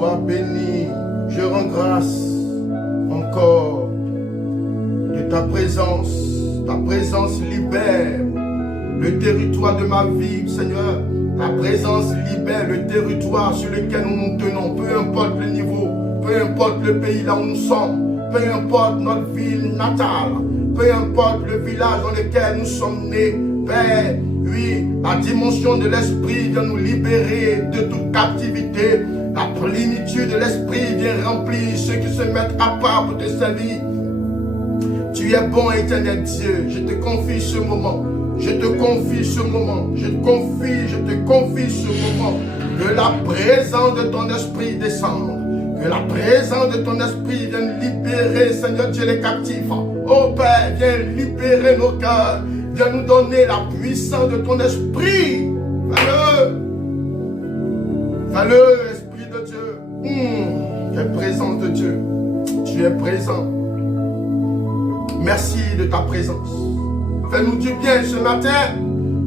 sois béni. Je rends grâce encore de ta présence. Ta présence libère le territoire de ma vie, Seigneur. Ta présence libère le territoire sur lequel nous nous tenons. Peu importe le niveau, peu importe le pays là où nous sommes, peu importe notre ville natale, peu importe le village dans lequel nous sommes nés. Père, oui, la dimension de l'esprit vient nous libérer de toute captivité. La plénitude de l'esprit vient remplir ceux qui se mettent à part pour te servir. Tu es bon, éternel Dieu. Je te confie ce moment. Je te confie ce moment. Je te confie ce moment. Que la présence de ton esprit descende. Que la présence de ton esprit vienne libérer, Seigneur Dieu, les captifs. Oh Père, viens libérer nos cœurs. Viens nous donner la puissance de ton esprit. Fais-le. Fais-le, Esprit de Dieu. Tu es présence de Dieu. Tu es présent. Merci de ta présence. Fais-nous du bien ce matin.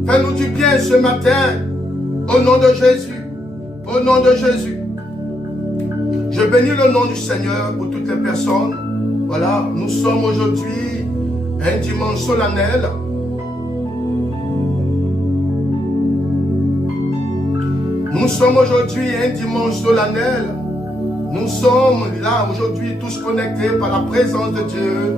Fais-nous du bien ce matin. Au nom de Jésus. Au nom de Jésus. Je bénis le nom du Seigneur pour toutes les personnes. Voilà, nous sommes aujourd'hui un dimanche solennel. Nous sommes aujourd'hui un dimanche solennel. Nous sommes là aujourd'hui tous connectés par la présence de Dieu.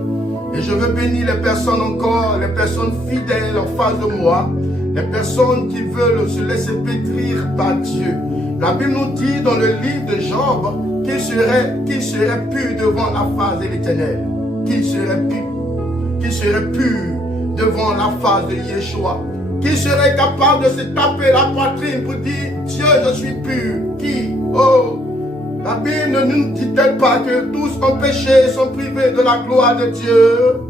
Et je veux bénir les personnes encore, les personnes fidèles en face de moi, les personnes qui veulent se laisser pétrir par Dieu. La Bible nous dit dans le livre de Job qu'il serait pur devant la face de l'Éternel. Qu'il serait pur devant la face de Yeshua. Qui serait capable de se taper la poitrine pour dire Dieu, je suis pur. Qui? Oh! La Bible ne nous dit-elle pas que tous ont péché et sont privés de la gloire de Dieu?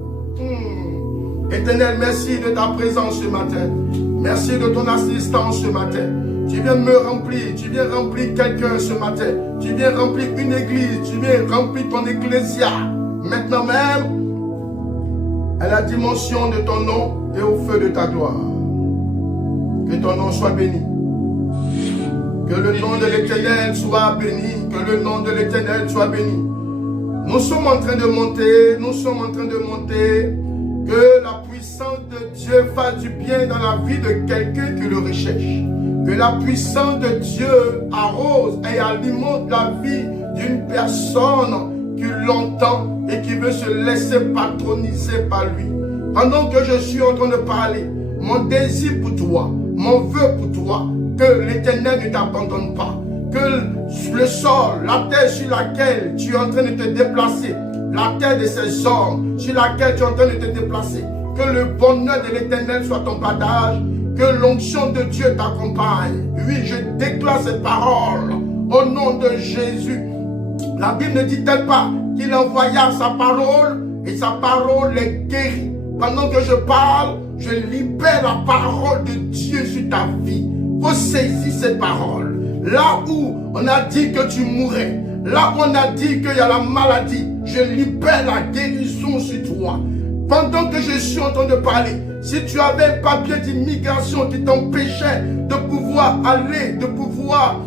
Éternel, merci de ta présence ce matin. Merci de ton assistance ce matin. Tu viens me remplir, tu viens remplir quelqu'un ce matin. Tu viens remplir une église, tu viens remplir ton ecclésia. Maintenant même, à la dimension de ton nom et au feu de ta gloire. Que ton nom soit béni. Que le nom de l'Éternel soit béni. Que le nom de l'Éternel soit béni. Nous sommes en train de monter. Nous sommes en train de monter. Que la puissance de Dieu fasse du bien dans la vie de quelqu'un qui le recherche. Que la puissance de Dieu arrose et alimente la vie d'une personne qui l'entend et qui veut se laisser patroniser par lui. Pendant que je suis en train de parler, mon désir pour toi, mon vœu pour toi, que l'Éternel ne t'abandonne pas. Que le sol, la terre sur laquelle tu es en train de te déplacer, la terre de ces hommes sur laquelle tu es en train de te déplacer, que le bonheur de l'Éternel soit ton partage, que l'onction de Dieu t'accompagne. Oui, je déclare ces paroles au nom de Jésus. La Bible ne dit-elle pas qu'il envoya sa parole et sa parole les guérit? Pendant que je parle, je libère la parole de Dieu sur ta vie. Faut saisir cette parole. Là où on a dit que tu mourrais, là où on a dit qu'il y a la maladie, je libère la guérison sur toi. Pendant que je suis en train de parler, si tu avais un papier d'immigration qui t'empêchait de pouvoir aller, de pouvoir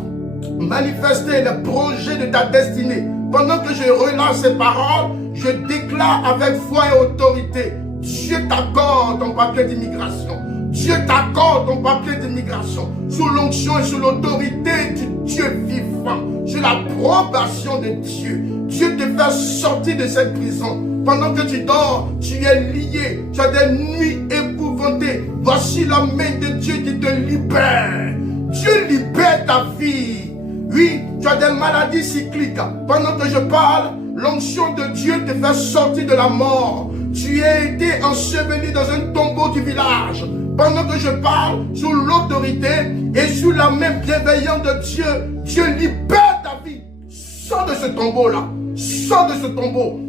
manifester les projets de ta destinée, pendant que je relance ces paroles, je déclare avec foi et autorité, Dieu t'accorde ton papier d'immigration. Dieu t'accorde ton papier d'immigration sous l'onction et sous l'autorité du Dieu vivant, sous l'approbation de Dieu. Dieu te fait sortir de cette prison. Pendant que tu dors, tu es lié, tu as des nuits épouvantées. Voici la main de Dieu qui te libère. Dieu libère ta vie. Oui, tu as des maladies cycliques. Pendant que je parle, l'onction de Dieu te fait sortir de la mort. Tu as été enseveli dans un tombeau du village. Pendant que je parle, sous l'autorité et sous la main bienveillante de Dieu, Dieu libère ta vie. Sors de ce tombeau-là. Sors de ce tombeau.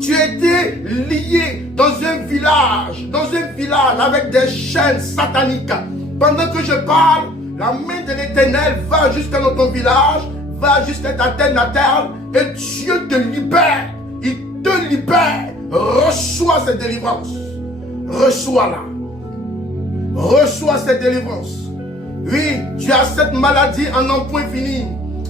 Tu étais lié dans un village avec des chaînes sataniques. Pendant que je parle, la main de l'Éternel va jusqu'à ton village, va jusqu'à ta terre natale, et Dieu te libère. Il te libère. Reçois cette délivrance. Reçois-la. Reçois cette délivrance. Oui, tu as cette maladie en n'en point fini.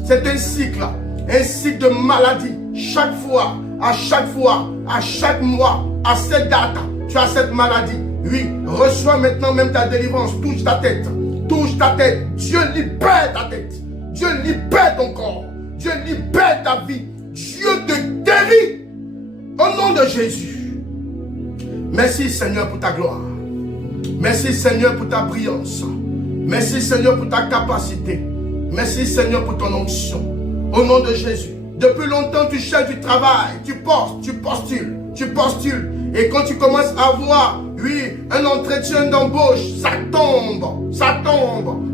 C'est un cycle de maladie. Chaque fois, à chaque mois, à cette date, tu as cette maladie. Oui, reçois maintenant même ta délivrance. Touche ta tête. Touche ta tête. Dieu libère ta tête. Dieu libère ton corps. Dieu libère ta vie. Dieu te guérit. Au nom de Jésus. Merci Seigneur pour ta gloire. Merci Seigneur pour ta brillance. Merci Seigneur pour ta capacité. Merci Seigneur pour ton onction. Au nom de Jésus. Depuis longtemps tu cherches du travail. Tu postules. Et quand tu commences à voir, oui, un entretien d'embauche, ça tombe.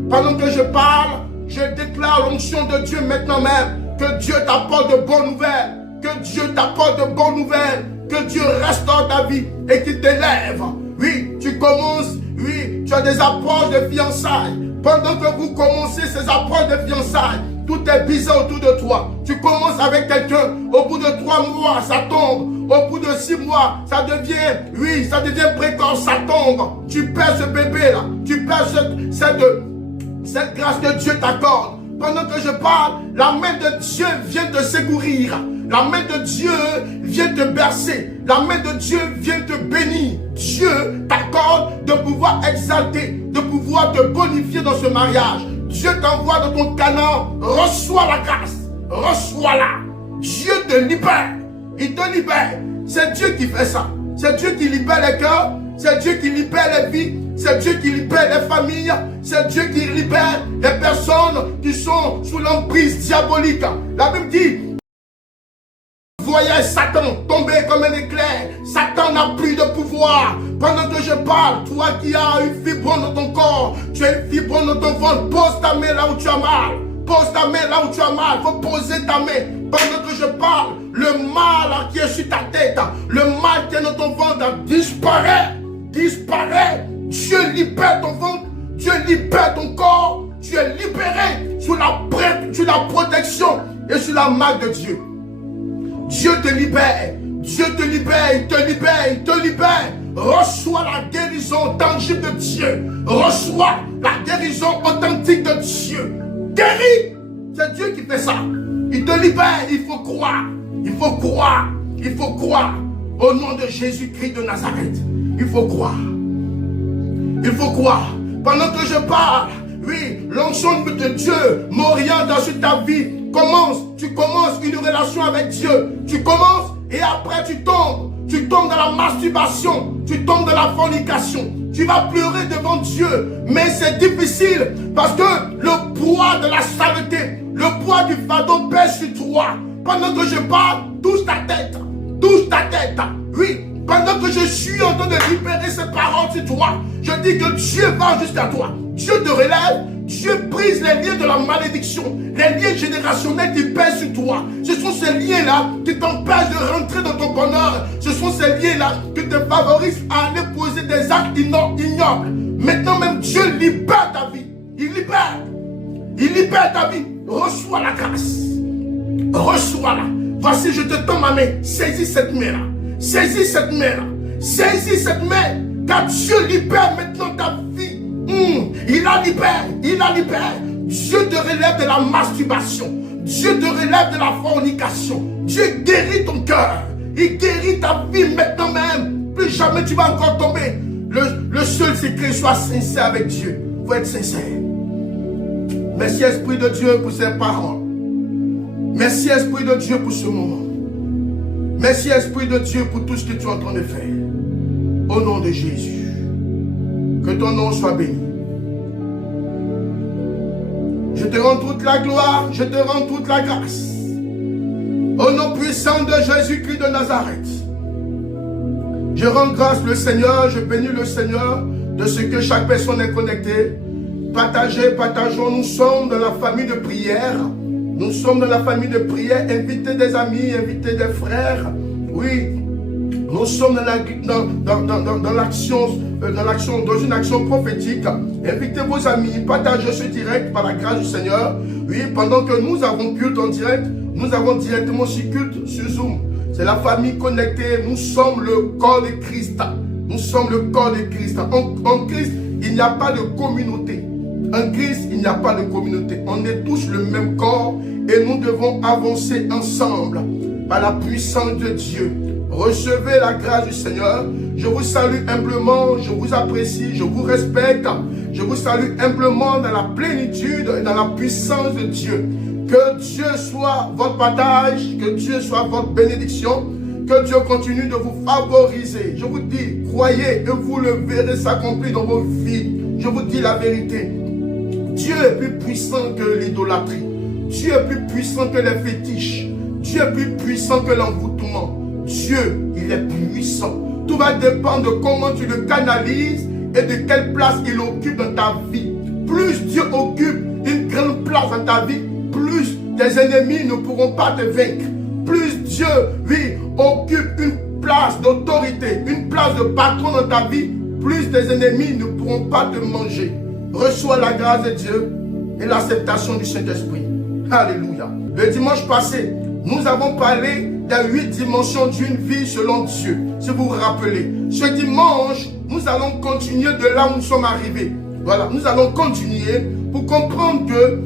Pendant que je parle, je déclare l'onction de Dieu maintenant même. Que Dieu t'apporte de bonnes nouvelles. Que Dieu t'apporte de bonnes nouvelles. Que Dieu restaure ta vie et qu'il t'élève. Oui, tu commences, oui, tu as des approches de fiançailles. Pendant que vous commencez ces approches de fiançailles, tout est bizarre autour de toi. Tu commences avec quelqu'un, au bout de 3 mois, ça tombe. Au bout de 6 mois, ça devient précoce, ça tombe. Tu perds ce bébé-là. Tu perds cette grâce que Dieu t'accorde. Pendant que je parle, la main de Dieu vient te secourir. La main de Dieu vient te bercer. La main de Dieu vient te bénir. Dieu t'accorde de pouvoir exalter, de pouvoir te bonifier dans ce mariage. Dieu t'envoie dans ton Canaan. Reçois la grâce. Reçois-la. Dieu te libère. Il te libère. C'est Dieu qui fait ça. C'est Dieu qui libère les cœurs. C'est Dieu qui libère les vies. C'est Dieu qui libère les familles. C'est Dieu qui libère les personnes qui sont sous l'emprise diabolique. La Bible dit, voyez Satan tomber comme un éclair. Satan n'a plus de pouvoir. Pendant que je parle, toi qui as une fibrome dans ton corps, tu as une fibrome dans ton ventre, pose ta main là où tu as mal. Pose ta main là où tu as mal. Il faut poser ta main. Pendant que je parle, le mal qui est sur ta tête, le mal qui est dans ton ventre disparaît. Disparaît. Dieu libère ton ventre. Dieu libère ton corps. Tu es libéré sous la protection et sous la main de Dieu. Dieu te libère. Dieu te libère. Il te libère. Il te libère. Reçois la guérison tangible de Dieu. Reçois la guérison authentique de Dieu. Guéris. C'est Dieu qui fait ça. Il te libère. Il faut croire. Il faut croire. Il faut croire. Au nom de Jésus-Christ de Nazareth. Il faut croire. Il faut croire. Pendant que je parle, oui, l'onction de Dieu m'oriente sur ta vie. Tu commences une relation avec Dieu. Tu commences et après tu tombes. Tu tombes dans la masturbation. Tu tombes dans la fornication. Tu vas pleurer devant Dieu. Mais c'est difficile parce que le poids de la saleté, le poids du fardeau pèse sur toi. Pendant que je parle, touche ta tête. Touche ta tête. Oui. Pendant que je suis en train de libérer ces paroles sur toi, je dis que Dieu va jusqu'à toi. Dieu te relève. Dieu brise les liens de la malédiction, les liens générationnels qui pèsent sur toi. Ce sont ces liens-là qui t'empêchent de rentrer dans ton bonheur. Ce sont ces liens-là qui te favorisent à aller poser des actes ignobles. Maintenant même, Dieu libère ta vie. Il libère. Il libère ta vie. Reçois la grâce. Reçois-la. Voici, je te tends ma main. Saisis cette main-là. Saisis cette main-là. Saisis cette main. Car Dieu libère maintenant ta vie. Il la libère. Il la libère. Dieu te relève de la masturbation. Dieu te relève de la fornication. Dieu guérit ton cœur. Il guérit ta vie maintenant même. Plus jamais tu vas encore tomber. Le seul secret, sois sincère avec Dieu. Il faut être sincère. Merci Esprit de Dieu pour ces paroles. Merci Esprit de Dieu pour ce moment. Merci Esprit de Dieu pour tout ce que tu es en train de faire. Au nom de Jésus. Que ton nom soit béni. Je te rends toute la gloire. Je te rends toute la grâce. Au nom puissant de Jésus-Christ de Nazareth. Je rends grâce le Seigneur. Je bénis le Seigneur de ce que chaque personne est connectée. Partageons. Nous sommes dans la famille de prière. Nous sommes dans la famille de prière. Invitez des amis, invitez des frères. Oui. Nous sommes dans une action prophétique. Invitez vos amis, partagez ce direct par la grâce du Seigneur. Oui, pendant que nous avons culte en direct, nous avons directement ce culte sur Zoom. C'est la famille connectée. Nous sommes le corps de Christ. Nous sommes le corps de Christ. En Christ, il n'y a pas de communauté. En Christ, il n'y a pas de communauté. On est tous le même corps et nous devons avancer ensemble par la puissance de Dieu. Recevez la grâce du Seigneur. Je vous salue humblement, je vous apprécie, je vous respecte. Je vous salue humblement dans la plénitude et dans la puissance de Dieu. Que Dieu soit votre partage, que Dieu soit votre bénédiction, que Dieu continue de vous favoriser. Je vous dis, croyez et vous le verrez s'accomplir dans vos vies. Je vous dis la vérité. Dieu est plus puissant que l'idolâtrie. Dieu est plus puissant que les fétiches. Dieu est plus puissant que l'envoûtement. Dieu, il est puissant. Tout va dépendre de comment tu le canalises et de quelle place il occupe dans ta vie. Plus Dieu occupe une grande place dans ta vie, plus tes ennemis ne pourront pas te vaincre. Plus Dieu, oui, occupe une place d'autorité, une place de patron dans ta vie, plus tes ennemis ne pourront pas te manger. Reçois la grâce de Dieu et l'acceptation du Saint-Esprit. Alléluia. Le dimanche passé, nous avons parlé des 8 dimensions d'une vie selon Dieu. Si vous vous rappelez, ce dimanche, nous allons continuer de là où nous sommes arrivés. Voilà, nous allons continuer pour comprendre que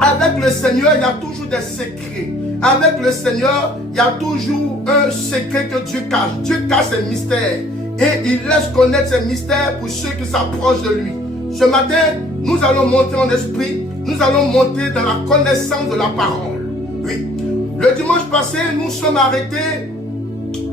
avec le Seigneur, il y a toujours des secrets. Avec le Seigneur, il y a toujours un secret que Dieu cache. Dieu cache ses mystères et il laisse connaître ses mystères pour ceux qui s'approchent de lui. Ce matin, nous allons monter en esprit, nous allons monter dans la connaissance de la parole. Oui. Le dimanche passé, nous sommes arrêtés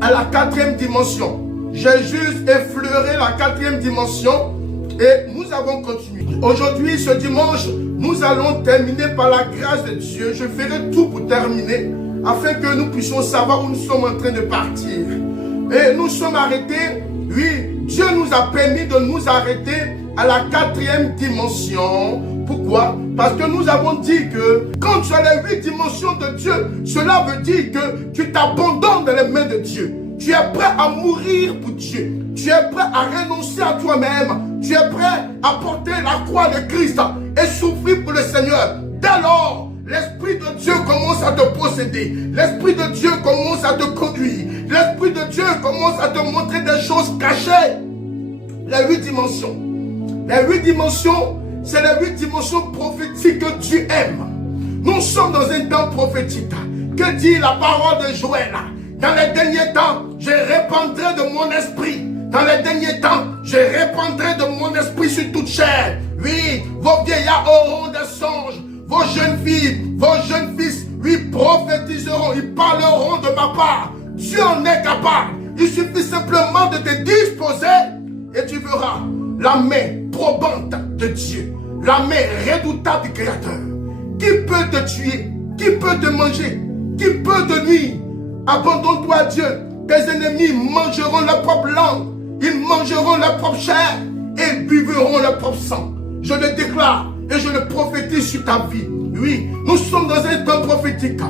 à la 4e dimension. J'ai juste effleuré la 4e dimension et nous avons continué. Aujourd'hui, ce dimanche, nous allons terminer par la grâce de Dieu. Je ferai tout pour terminer afin que nous puissions savoir où nous sommes en train de partir. Et nous sommes arrêtés, oui, Dieu nous a permis de nous arrêter à la 4e dimension. Pourquoi? Parce que nous avons dit que quand tu as les 8 dimensions de Dieu, cela veut dire que tu t'abandonnes dans les mains de Dieu. Tu es prêt à mourir pour Dieu. Tu es prêt à renoncer à toi-même. Tu es prêt à porter la croix de Christ et souffrir pour le Seigneur. Dès lors, l'Esprit de Dieu commence à te posséder. L'Esprit de Dieu commence à te conduire. L'Esprit de Dieu commence à te montrer des choses cachées. Les 8 dimensions. Les 8 dimensions, c'est les 8 dimensions prophétiques que Dieu aime. Nous sommes dans un temps prophétique. Que dit la parole de Joël? Dans les derniers temps, je répandrai de mon esprit. Dans les derniers temps, je répandrai de mon esprit sur toute chair. Oui, vos vieillards auront des songes. Vos jeunes filles, vos jeunes fils, oui, prophétiseront. Ils parleront de ma part. Dieu en est capable. Il suffit simplement de te disposer et tu verras la main probante de Dieu. La main redoutable du Créateur. Qui peut te tuer? Qui peut te manger? Qui peut te nuire? Abandonne-toi à Dieu. Tes ennemis mangeront leur propre langue. Ils mangeront leur propre chair et buveront leur propre sang. Je le déclare et je le prophétise sur ta vie. Oui, nous sommes dans un temps prophétique.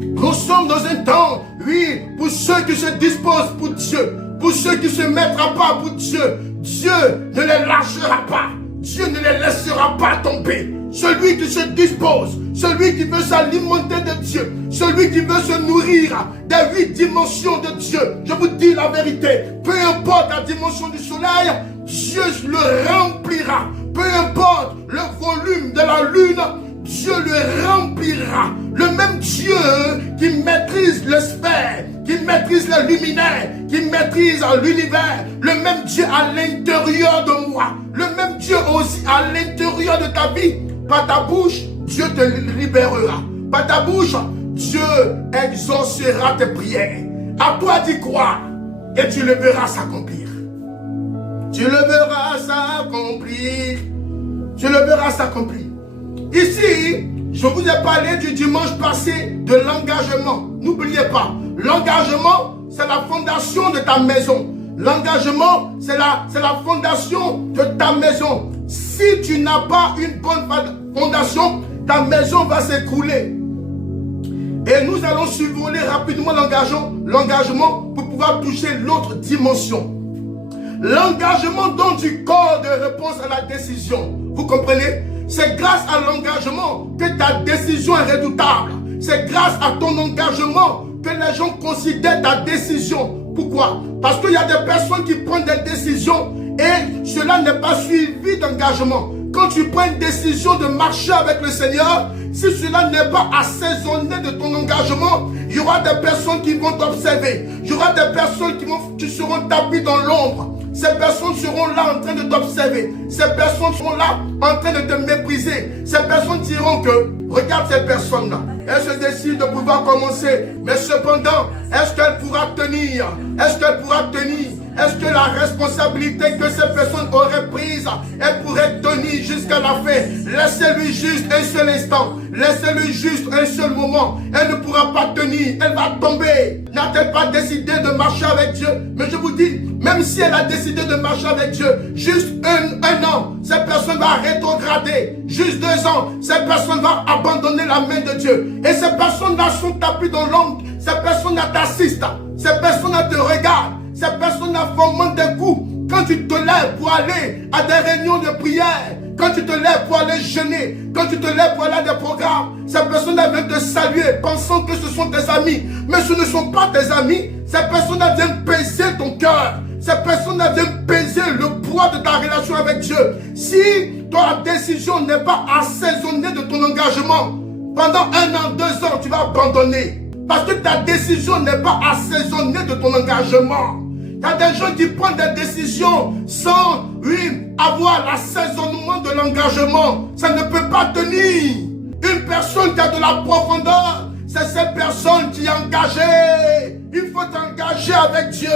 Nous sommes dans un temps, oui, pour ceux qui se disposent pour Dieu. Pour ceux qui se mettent à part pour Dieu. Dieu ne les lâchera pas. Dieu ne les laissera pas tomber. Celui qui se dispose, celui qui veut s'alimenter de Dieu, celui qui veut se nourrir des 8 dimensions de Dieu. Je vous dis la vérité, peu importe la dimension du soleil, Dieu le remplira. Peu importe le volume de la lune, Dieu le remplira. Le même Dieu qui maîtrise les sphères, qui maîtrise les luminaires, qui maîtrise l'univers, le même Dieu à l'intérieur de moi, le même Dieu aussi à l'intérieur de ta vie. Par ta bouche, Dieu te libérera. Par ta bouche, Dieu exaucera tes prières. À toi d'y croire et tu le verras s'accomplir. Tu le verras s'accomplir. Tu le verras s'accomplir. Ici, je vous ai parlé du dimanche passé de l'engagement. N'oubliez pas, l'engagement, c'est la fondation de ta maison. L'engagement, c'est la fondation de ta maison. Si tu n'as pas une bonne fondation, ta maison va s'écrouler. Et nous allons survoler rapidement l'engagement pour pouvoir toucher l'autre dimension. L'engagement donne du corps de réponse à la décision. Vous comprenez? C'est grâce à l'engagement que ta décision est redoutable. C'est grâce à ton engagement que les gens considèrent ta décision. Pourquoi? Parce qu'il y a des personnes qui prennent des décisions et cela n'est pas suivi d'engagement. quand tu prends une décision de marcher avec le Seigneur, si cela n'est pas assaisonné de ton engagement, il y aura des personnes qui vont t'observer. Il y aura des personnes qui seront tapis dans l'ombre. Ces personnes seront là en train de t'observer. Ces personnes seront là en train de te mépriser. Ces personnes diront que, regarde cette personne-là. Elle se décide de pouvoir commencer. Mais cependant, est-ce qu'elle pourra tenir? Est-ce qu'elle pourra tenir? Est-ce que la responsabilité que cette personne aurait prise, elle pourrait tenir jusqu'à la fin? Laissez-lui juste un seul instant. Laissez-lui juste un seul moment. Elle ne pourra pas tenir. Elle va tomber. N'a-t-elle pas décidé de marcher avec Dieu? Mais je vous dis, même si elle a décidé de marcher avec Dieu, juste un an, cette personne va rétrograder. Juste 2 ans, cette personne va abandonner la main de Dieu. Et ces personnes-là sont tapées dans l'ombre. Ces personnes-là t'assistent. Ces personnes-là te regardent. Ces personnes-là font des coups. Quand tu te lèves pour aller à des réunions de prière, quand tu te lèves pour aller jeûner, quand tu te lèves pour aller à des programmes, ces personnes-là viennent te saluer, pensant que ce sont tes amis. Mais ce ne sont pas tes amis. Ces personnes-là viennent peser ton cœur. Ces personnes-là viennent peser le poids de ta relation avec Dieu. Si ta décision n'est pas assaisonnée de ton engagement, pendant 1 an, 2 ans, tu vas abandonner. Parce que ta décision n'est pas assaisonnée de ton engagement. Il y a des gens qui prennent des décisions sans, avoir l'assaisonnement de l'engagement. Ça ne peut pas tenir. Une personne qui a de la profondeur, c'est cette personne qui est engagée. Il faut t'engager avec Dieu.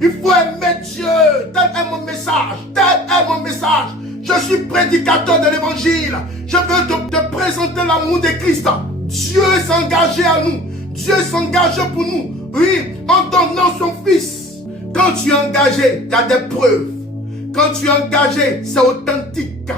Il faut aimer Dieu. Tel est mon message. Tel est mon message. Je suis prédicateur de l'évangile. Je veux te présenter l'amour de Christ. Dieu s'est engagé à nous. Dieu s'engage pour nous. Oui, en donnant son fils. Quand tu es engagé, il y a des preuves. Quand tu es engagé, c'est authentique.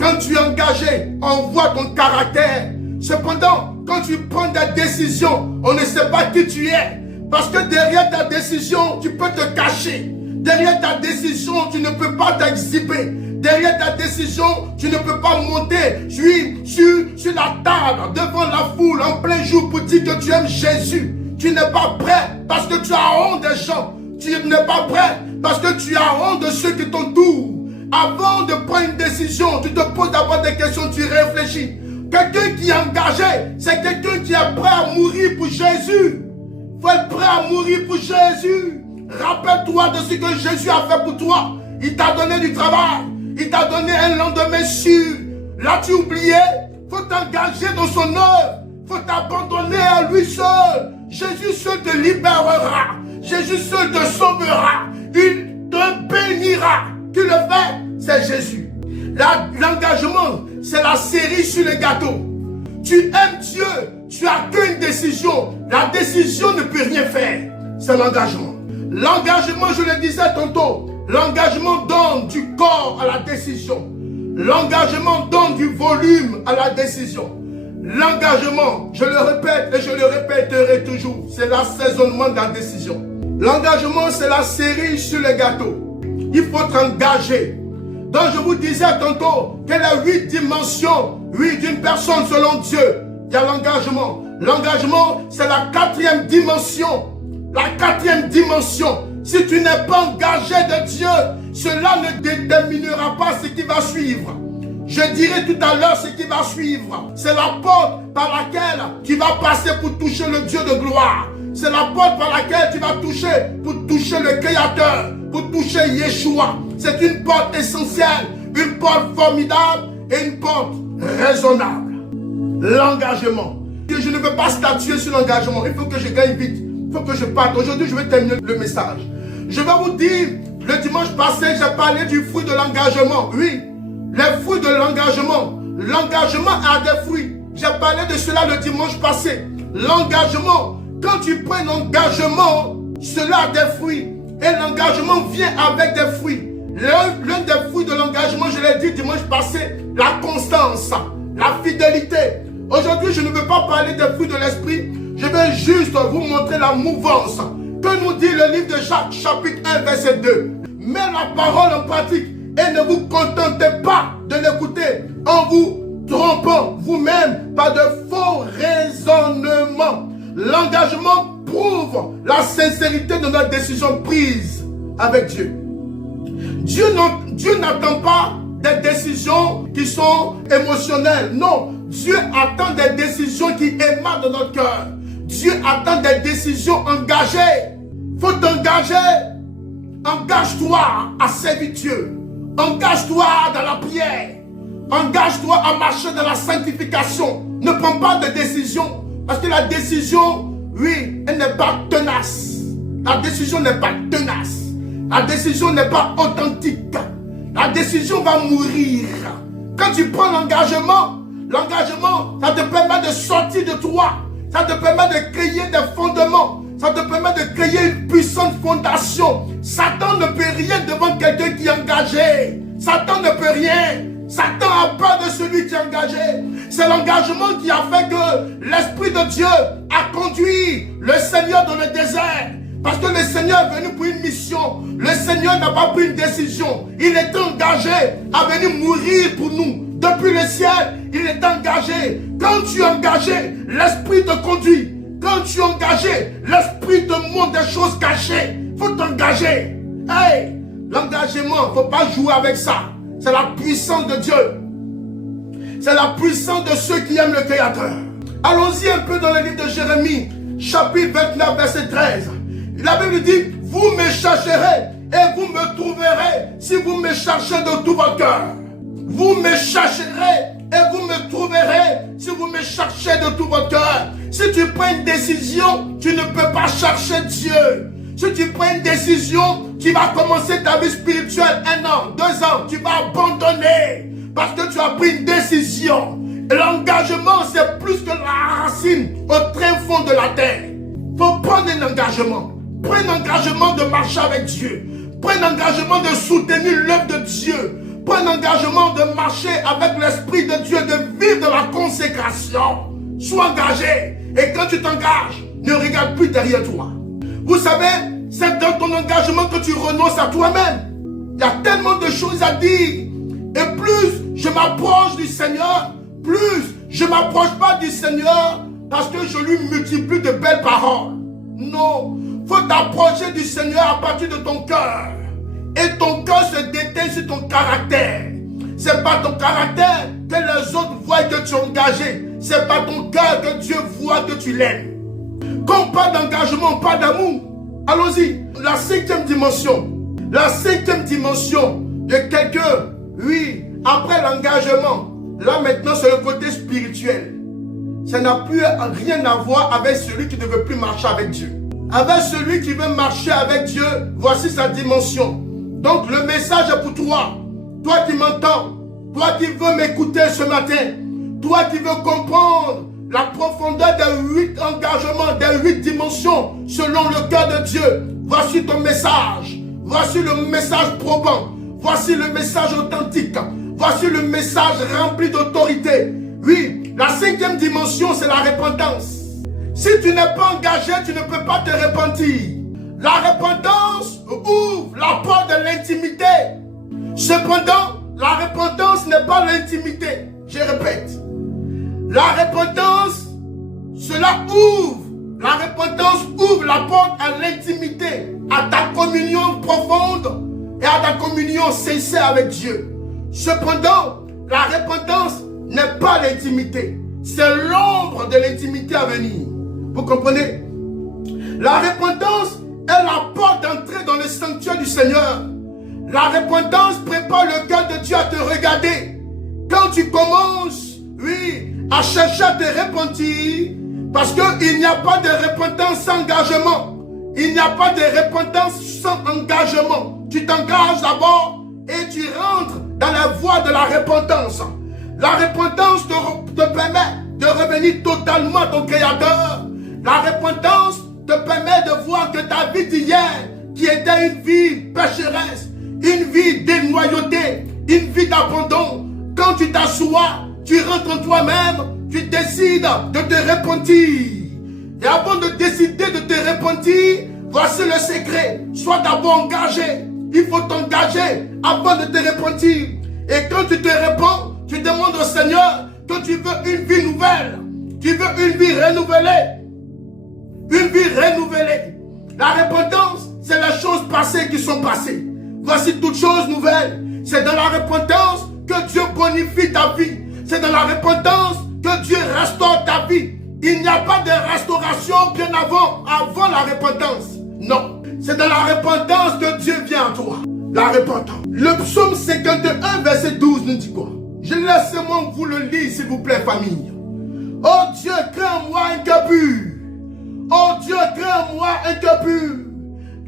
Quand tu es engagé, on voit ton caractère. Cependant, quand tu prends des décisions, on ne sait pas qui tu es. Parce que derrière ta décision, tu peux te cacher. Derrière ta décision, tu ne peux pas t'exhiber. Derrière ta décision, tu ne peux pas monter sur la table devant la foule en plein jour pour dire que tu aimes Jésus. Tu n'es pas prêt parce que tu as honte des gens. Tu n'es pas prêt parce que tu as honte de ceux qui t'entourent. Avant de prendre une décision, tu te poses d'abord des questions, tu réfléchis. Quelqu'un qui est engagé, c'est quelqu'un qui est prêt à mourir pour Jésus. Il faut être prêt à mourir pour Jésus. Rappelle-toi de ce que Jésus a fait pour toi. Il t'a donné du travail. Il t'a donné un lendemain sûr. L'as-tu oublié? Il faut t'engager dans son œuvre. Il faut t'abandonner à lui seul. Jésus seul te libérera. Jésus seul te sauvera. Il te bénira. Qui le fait? C'est Jésus. L'engagement, c'est la cerise sur le gâteau. Tu aimes Dieu. Tu as qu'une décision. La décision ne peut rien faire. C'est l'engagement. L'engagement, je le disais tantôt, l'engagement donne du corps à la décision. L'engagement donne du volume à la décision. L'engagement, je le répète et je le répéterai toujours, c'est l'assaisonnement de la décision. L'engagement, c'est la cerise sur le gâteau. Il faut t'engager. Donc je vous disais tantôt qu'il y a 8 dimensions, d'une personne selon Dieu. Il y a l'engagement. L'engagement, c'est la 4e dimension. La 4e dimension. Si tu n'es pas engagé de Dieu, cela ne déterminera pas ce qui va suivre. Je dirai tout à l'heure ce qui va suivre. C'est la porte par laquelle tu vas passer pour toucher le Dieu de gloire. C'est la porte par laquelle tu vas toucher pour toucher le Créateur, pour toucher Yeshua. C'est une porte essentielle, une porte formidable et une porte raisonnable. L'engagement. Je ne veux pas statuer sur l'engagement. Il faut que je gagne vite. Il faut que je parte. Aujourd'hui, je vais terminer le message. Je vais vous dire, le dimanche passé, j'ai parlé du fruit de l'engagement. Oui, les fruits de l'engagement. L'engagement a des fruits. J'ai parlé de cela le dimanche passé. L'engagement, quand tu prends l'engagement, cela a des fruits. Et l'engagement vient avec des fruits. L'un des fruits de l'engagement, je l'ai dit dimanche passé, la constance, la fidélité. Aujourd'hui, je ne veux pas parler des fruits de l'esprit. Je vais juste vous montrer la mouvance que nous dit le livre de Jacques, chapitre 1, verset 2. Mets la parole en pratique et ne vous contentez pas de l'écouter en vous trompant vous-même par de faux raisonnements. L'engagement prouve la sincérité de notre décision prise avec Dieu. Dieu n'attend pas des décisions qui sont émotionnelles. Non, Dieu attend des décisions qui émanent de notre cœur. Dieu attend des décisions engagées. Faut t'engager. Engage-toi à servir Dieu. Engage-toi dans la prière. Engage-toi à marcher dans la sanctification. Ne prends pas de décision. Parce que la décision, oui, elle n'est pas tenace. La décision n'est pas tenace. La décision n'est pas authentique. La décision va mourir. Quand tu prends l'engagement, ça te permet de sortir de toi. Ça te permet de créer des fondements. Ça te permet de créer une puissante fondation. Satan ne peut rien devant quelqu'un qui est engagé. Satan ne peut rien. Satan a peur de celui qui est engagé. C'est l'engagement qui a fait que l'Esprit de Dieu a conduit le Seigneur dans le désert. Parce que le Seigneur est venu pour une mission. Le Seigneur n'a pas pris une décision. Il est engagé à venir mourir pour nous. Depuis le ciel, il est engagé. Quand tu es engagé, l'Esprit te conduit. Quand tu es engagé, l'Esprit te montre des choses cachées. Il faut t'engager. Hey, l'engagement, il ne faut pas jouer avec ça. C'est la puissance de Dieu. C'est la puissance de ceux qui aiment le Créateur. Allons-y un peu dans le livre de Jérémie, chapitre 29, verset 13. La Bible dit, vous me chercherez et vous me trouverez si vous me cherchez de tout votre cœur. Vous me chercherez et vous me trouverez si vous me cherchez de tout votre cœur. Si tu prends une décision, tu ne peux pas chercher Dieu. Si tu prends une décision, tu vas commencer ta vie spirituelle 1 an, 2 ans, tu vas abandonner parce que tu as pris une décision. Et l'engagement, c'est plus que la racine au très fond de la terre. Il faut prendre un engagement. Prends l'engagement de marcher avec Dieu. Prends l'engagement de soutenir l'œuvre de Dieu. Prends l'engagement de marcher avec l'Esprit de Dieu, de vivre dans la consécration. Sois engagé. Et quand tu t'engages, ne regarde plus derrière toi. Vous savez, c'est dans ton engagement que tu renonces à toi-même. Il y a tellement de choses à dire. Et plus je m'approche du Seigneur, plus je ne m'approche pas du Seigneur parce que je lui multiplie de belles paroles. Non. Il faut t'approcher du Seigneur à partir de ton cœur. Et ton cœur se déteint sur ton caractère. Ce n'est pas ton caractère que les autres voient que tu es engagé. Ce n'est pas ton cœur que Dieu voit que tu l'aimes. Comme pas d'engagement, pas d'amour. Allons-y. La 5e dimension. La 5e dimension de quelqu'un, oui, après l'engagement. Là maintenant, c'est le côté spirituel. Ça n'a plus rien à voir avec celui qui ne veut plus marcher avec Dieu. Avec celui qui veut marcher avec Dieu, voici sa dimension. Donc le message est pour toi. Toi qui m'entends, toi qui veux m'écouter ce matin, toi qui veux comprendre la profondeur des 8 engagements, des 8 dimensions selon le cœur de Dieu. Voici ton message. Voici le message probant. Voici le message authentique. Voici le message rempli d'autorité. Oui, la 5e dimension, c'est la repentance. Si tu n'es pas engagé, tu ne peux pas te repentir. La repentance ouvre la porte de l'intimité. Cependant, la repentance n'est pas l'intimité. Je répète. La repentance, cela ouvre. La repentance ouvre la porte à l'intimité, à ta communion profonde et à ta communion sincère avec Dieu. Cependant, la repentance n'est pas l'intimité. C'est l'ombre de l'intimité à venir. Vous comprenez? La repentance est la porte d'entrée dans le sanctuaire du Seigneur. La repentance prépare le cœur de Dieu à te regarder. Quand tu commences, oui, à chercher à te repentir, parce qu'il n'y a pas de repentance sans engagement. Il n'y a pas de repentance sans engagement. Tu t'engages d'abord et tu rentres dans la voie de la repentance. La repentance te permet de revenir totalement à ton Créateur. La repentance te permet de voir que ta vie d'hier, qui était une vie pécheresse, une vie déloyauté, une vie d'abandon, quand tu t'assois, tu rentres en toi-même, tu décides de te repentir. Et avant de décider de te repentir, voici le secret. Sois d'abord engagé. Il faut t'engager avant de te repentir. Et quand tu te repens, tu demandes au Seigneur que tu veux une vie nouvelle. Tu veux une vie renouvelée. Une vie renouvelée. La repentance, c'est les choses passées qui sont passées. Voici toutes choses nouvelles. C'est dans la repentance que Dieu bonifie ta vie. C'est dans la repentance que Dieu restaure ta vie. Il n'y a pas de restauration bien avant la repentance. Non. C'est dans la repentance que Dieu vient à toi. La repentance. Le psaume 51, verset 12 nous dit quoi? Je laisse-moi vous le lire, s'il vous plaît, famille. Oh Dieu, crée en moi un cœur pur. Oh Dieu, crée en moi un cœur pur.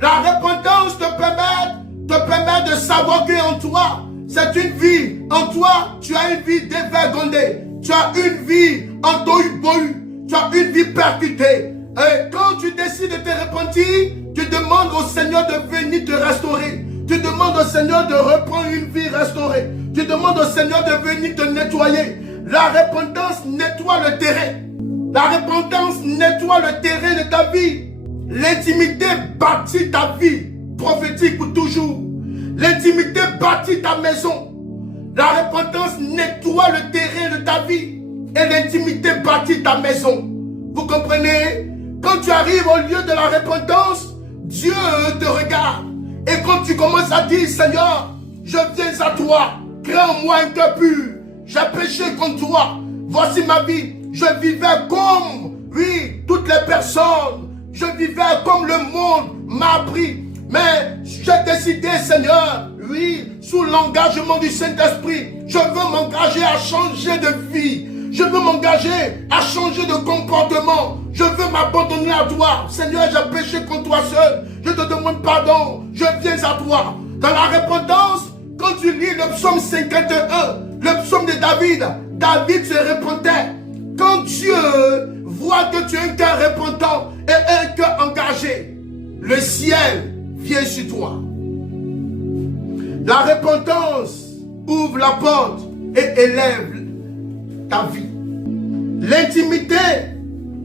La repentance te permet de savoir qu'en toi, c'est une vie. En toi, tu as une vie dévergondée. Tu as une vie en tohu-bohu. Tu as une vie percutée. Et quand tu décides de te repentir, tu demandes au Seigneur de venir te restaurer. Tu demandes au Seigneur de reprendre une vie restaurée. Tu demandes au Seigneur de venir te nettoyer. La repentance nettoie le terrain. La repentance nettoie le terrain de ta vie. L'intimité bâtit ta vie prophétique pour toujours. L'intimité bâtit ta maison. La repentance nettoie le terrain de ta vie. Et l'intimité bâtit ta maison. Vous comprenez? Quand tu arrives au lieu de la repentance, Dieu te regarde. Et quand tu commences à dire, Seigneur, je viens à toi. Crée en moi un cœur pur. J'ai péché contre toi. Voici ma vie. Je vivais comme, oui, toutes les personnes. Je vivais comme le monde m'a appris. Mais j'ai décidé, Seigneur, oui, sous l'engagement du Saint-Esprit, je veux m'engager à changer de vie. Je veux m'engager à changer de comportement. Je veux m'abandonner à toi. Seigneur, j'ai péché contre toi seul. Je te demande pardon. Je viens à toi. Dans la repentance, quand tu lis le psaume 51, le psaume de David, David se repentait. Quand Dieu voit que tu as un cœur repentant et un cœur engagé, le ciel vient sur toi. La repentance ouvre la porte et élève ta vie. L'intimité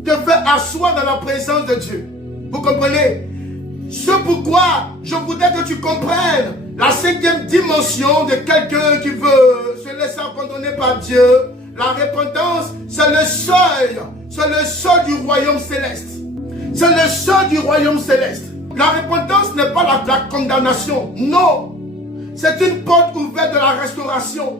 te fait asseoir dans la présence de Dieu. Vous comprenez? C'est pourquoi je voudrais que tu comprennes la 5e dimension de quelqu'un qui veut se laisser abandonner par Dieu. La repentance, c'est le seuil du royaume céleste. C'est le seuil du royaume céleste. La repentance n'est pas la condamnation. Non. C'est une porte ouverte de la restauration.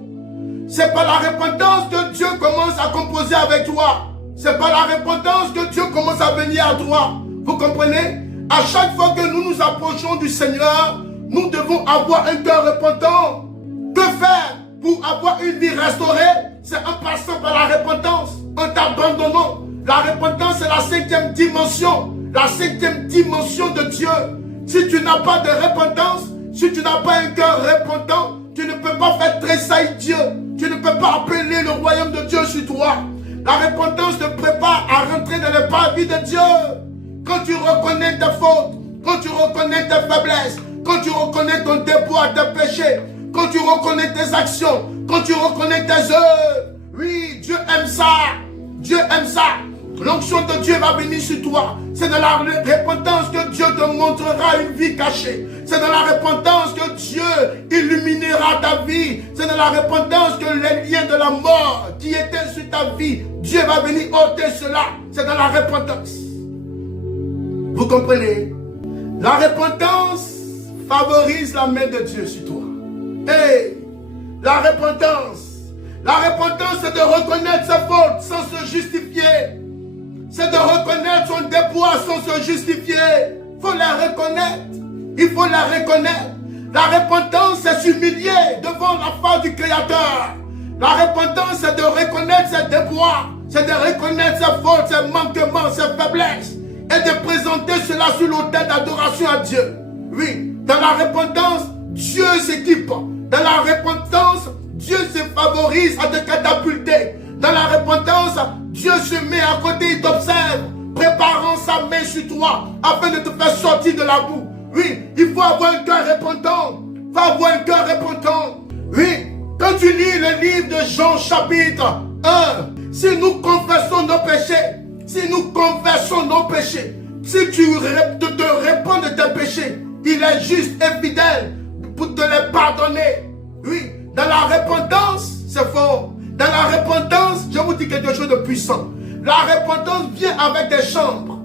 C'est pas la repentance que Dieu commence à composer avec toi. C'est pas la repentance que Dieu commence à venir à toi. Vous comprenez? À chaque fois que nous nous approchons du Seigneur, nous devons avoir un cœur repentant. Que faire pour avoir une vie restaurée? C'est en passant par la repentance, en t'abandonnant. La repentance, c'est la 5e dimension. La 5e dimension de Dieu. Si tu n'as pas de repentance, si tu n'as pas un cœur repentant, tu ne peux pas faire tressaillir Dieu. Tu ne peux pas appeler le royaume de Dieu sur toi. La repentance te prépare à rentrer dans le paradis de Dieu. Quand tu reconnais tes fautes, quand tu reconnais tes faiblesses, quand tu reconnais ton déboire, tes péchés, quand tu reconnais tes actions, quand tu reconnais tes œuvres. Oui, Dieu aime ça. Dieu aime ça. L'onction de Dieu va venir sur toi. C'est dans la repentance que Dieu te montrera une vie cachée. C'est dans la repentance que Dieu illuminera ta vie. C'est dans la repentance que les liens de la mort qui étaient sur ta vie, Dieu va venir ôter cela. C'est dans la repentance. Vous comprenez? La repentance favorise la main de Dieu sur toi. Et la repentance, c'est de reconnaître sa faute sans se justifier. C'est de reconnaître son déboire sans se justifier. Il faut la reconnaître. Il faut la reconnaître. La repentance, c'est s'humilier devant la face du Créateur. La repentance, c'est de reconnaître ses déboires. C'est de reconnaître ses fautes, ses manquements, ses faiblesses. Et de présenter cela sur l'autel d'adoration à Dieu. Oui, dans la repentance, Dieu s'équipe. Dans la repentance, Dieu se favorise à te catapulter. Dans la repentance, Dieu se met à côté, il t'observe, préparant sa main sur toi, afin de te faire sortir de la boue. Oui, il faut avoir un cœur repentant. Il faut avoir un cœur repentant. Oui, quand tu lis le livre de Jean chapitre 1, si nous confessons nos péchés, si tu te répands de tes péchés, il est juste et fidèle pour te les pardonner. Oui, dans la repentance, c'est fort. Dans la repentance, je vous dis quelque chose de puissant. La repentance vient avec des chambres.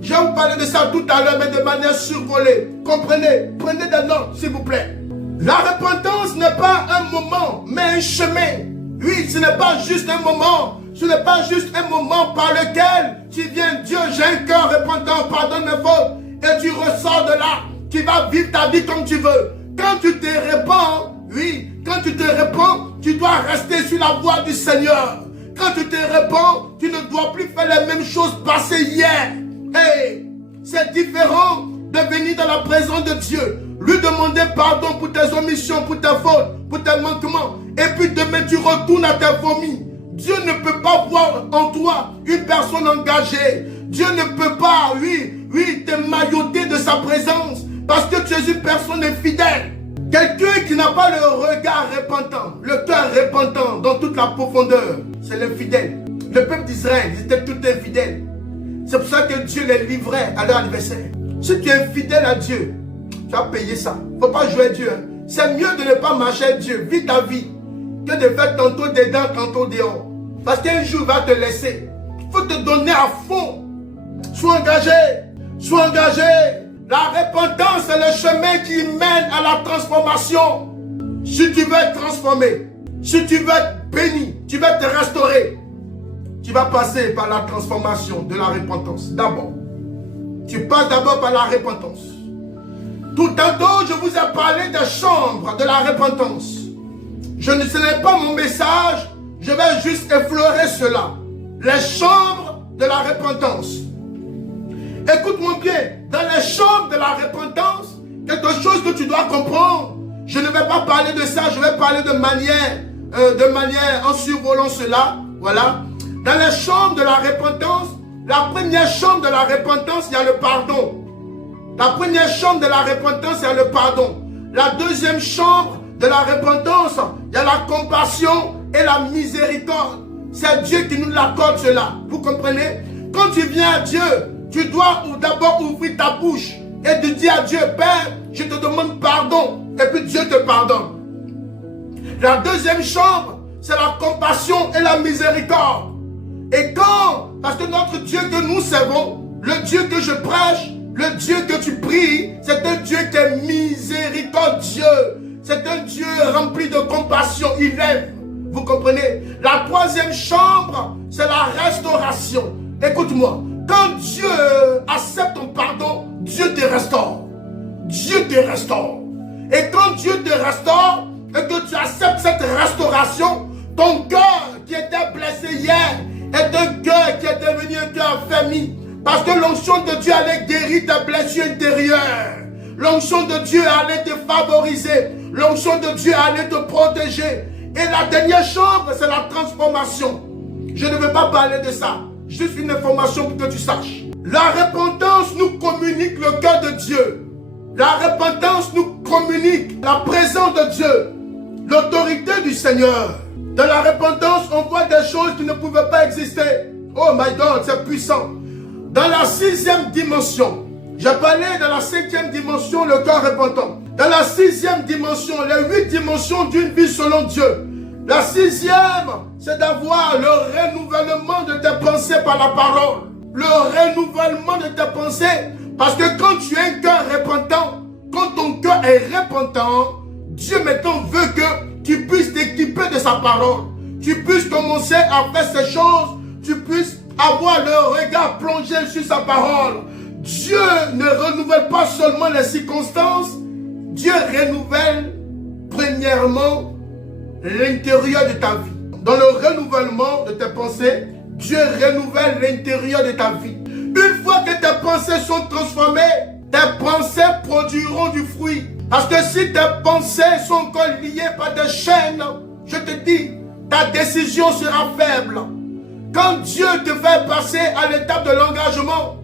Je vais vous parler de ça tout à l'heure, mais de manière survolée. Comprenez, prenez des notes, s'il vous plaît. La repentance n'est pas un moment, mais un chemin. Oui, ce n'est pas juste un moment. Ce n'est pas juste un moment par lequel tu viens, Dieu, j'ai un cœur repentant, pardonne mes fautes. Et tu ressors de là. Tu vas vivre ta vie comme tu veux. Quand tu te répands, oui, quand tu te répands, tu dois rester sur la voie du Seigneur. Quand tu te répands, tu ne dois plus faire les mêmes choses passées hier. Hey, c'est différent de venir dans la présence de Dieu, lui demander pardon pour tes omissions, pour tes fautes, pour tes manquements, et puis demain tu retournes à tes vomis. Dieu ne peut pas voir en toi une personne engagée. Dieu ne peut pas, oui, te mailloter de sa présence, parce que tu es une personne infidèle. Quelqu'un qui n'a pas le regard repentant, le cœur repentant dans toute la profondeur, c'est l'infidèle. Le peuple d'Israël, ils étaient tous infidèles. C'est pour ça que Dieu les livrait à leur anniversaire. Si tu es fidèle à Dieu, tu vas payer ça. Il ne faut pas jouer Dieu. Hein. C'est mieux de ne pas marcher avec Dieu. Vis ta vie. Que de faire tantôt dedans, tantôt dehors. Parce qu'un jour, il va te laisser. Il faut te donner à fond. Sois engagé. Sois engagé. La repentance, c'est le chemin qui mène à la transformation. Si tu veux être transformé, si tu veux être béni, tu veux te restaurer, tu vas passer par la transformation de la repentance. D'abord. Tu passes d'abord par la repentance. Tout tantôt, je vous ai parlé des chambres de la repentance. Ce n'est pas mon message, je vais juste effleurer cela. Les chambres de la repentance. Écoute-moi bien, dans les chambres de la repentance, quelque chose que tu dois comprendre. Je ne vais pas parler de ça, je vais parler de manière en survolant cela. Voilà. Dans les chambres de la repentance, la première chambre de la repentance, il y a le pardon. La première chambre de la repentance, il y a le pardon. La deuxième chambre de la repentance, il y a la compassion et la miséricorde. C'est Dieu qui nous l'accorde cela. Vous comprenez? Quand tu viens à Dieu, tu dois d'abord ouvrir ta bouche et de dire à Dieu, Père, je te demande pardon. Et puis Dieu te pardonne. La deuxième chambre, c'est la compassion et la miséricorde. Et quand, parce que notre Dieu que nous servons, le Dieu que je prêche, le Dieu que tu pries, c'est un Dieu qui est miséricordieux. C'est un Dieu rempli de compassion. Il aime. Vous comprenez? La troisième chambre, c'est la restauration. Écoute-moi. Quand Dieu accepte ton pardon, Dieu te restaure. Dieu te restaure. Et quand Dieu te restaure, et que tu acceptes cette restauration, ton cœur qui était blessé hier est un cœur qui est devenu un cœur affermi. Parce que l'onction de Dieu allait guérir ta blessure intérieure. L'onction de Dieu allait te favoriser. L'onction de Dieu allait te protéger. Et la dernière chambre, c'est la transformation. Je ne vais pas parler de ça. Juste une information pour que tu saches. La repentance nous communique le cœur de Dieu. La repentance nous communique la présence de Dieu. L'autorité du Seigneur. Dans la repentance, on voit des choses qui ne pouvaient pas exister. Oh my God, c'est puissant. Dans la sixième dimension, j'ai parlé de la cinquième dimension, le cœur repentant. Dans la sixième dimension, les 8 dimensions d'une vie selon Dieu. La sixième, c'est d'avoir le renouvellement de tes pensées par la parole. Le renouvellement de tes pensées. Parce que quand tu as un cœur repentant, quand ton cœur est repentant, Dieu maintenant veut que tu puisses t'équiper de sa parole. Tu puisses commencer à faire ces choses. Tu puisses avoir le regard plongé sur sa parole. Dieu ne renouvelle pas seulement les circonstances. Dieu renouvelle premièrement l'intérieur de ta vie. Dans le renouvellement de tes pensées, Dieu renouvelle l'intérieur de ta vie. Une fois que tes pensées sont transformées, tes pensées produiront du fruit. Parce que si tes pensées sont encore liées par des chaînes, je te dis, ta décision sera faible. Quand Dieu te fait passer à l'étape de l'engagement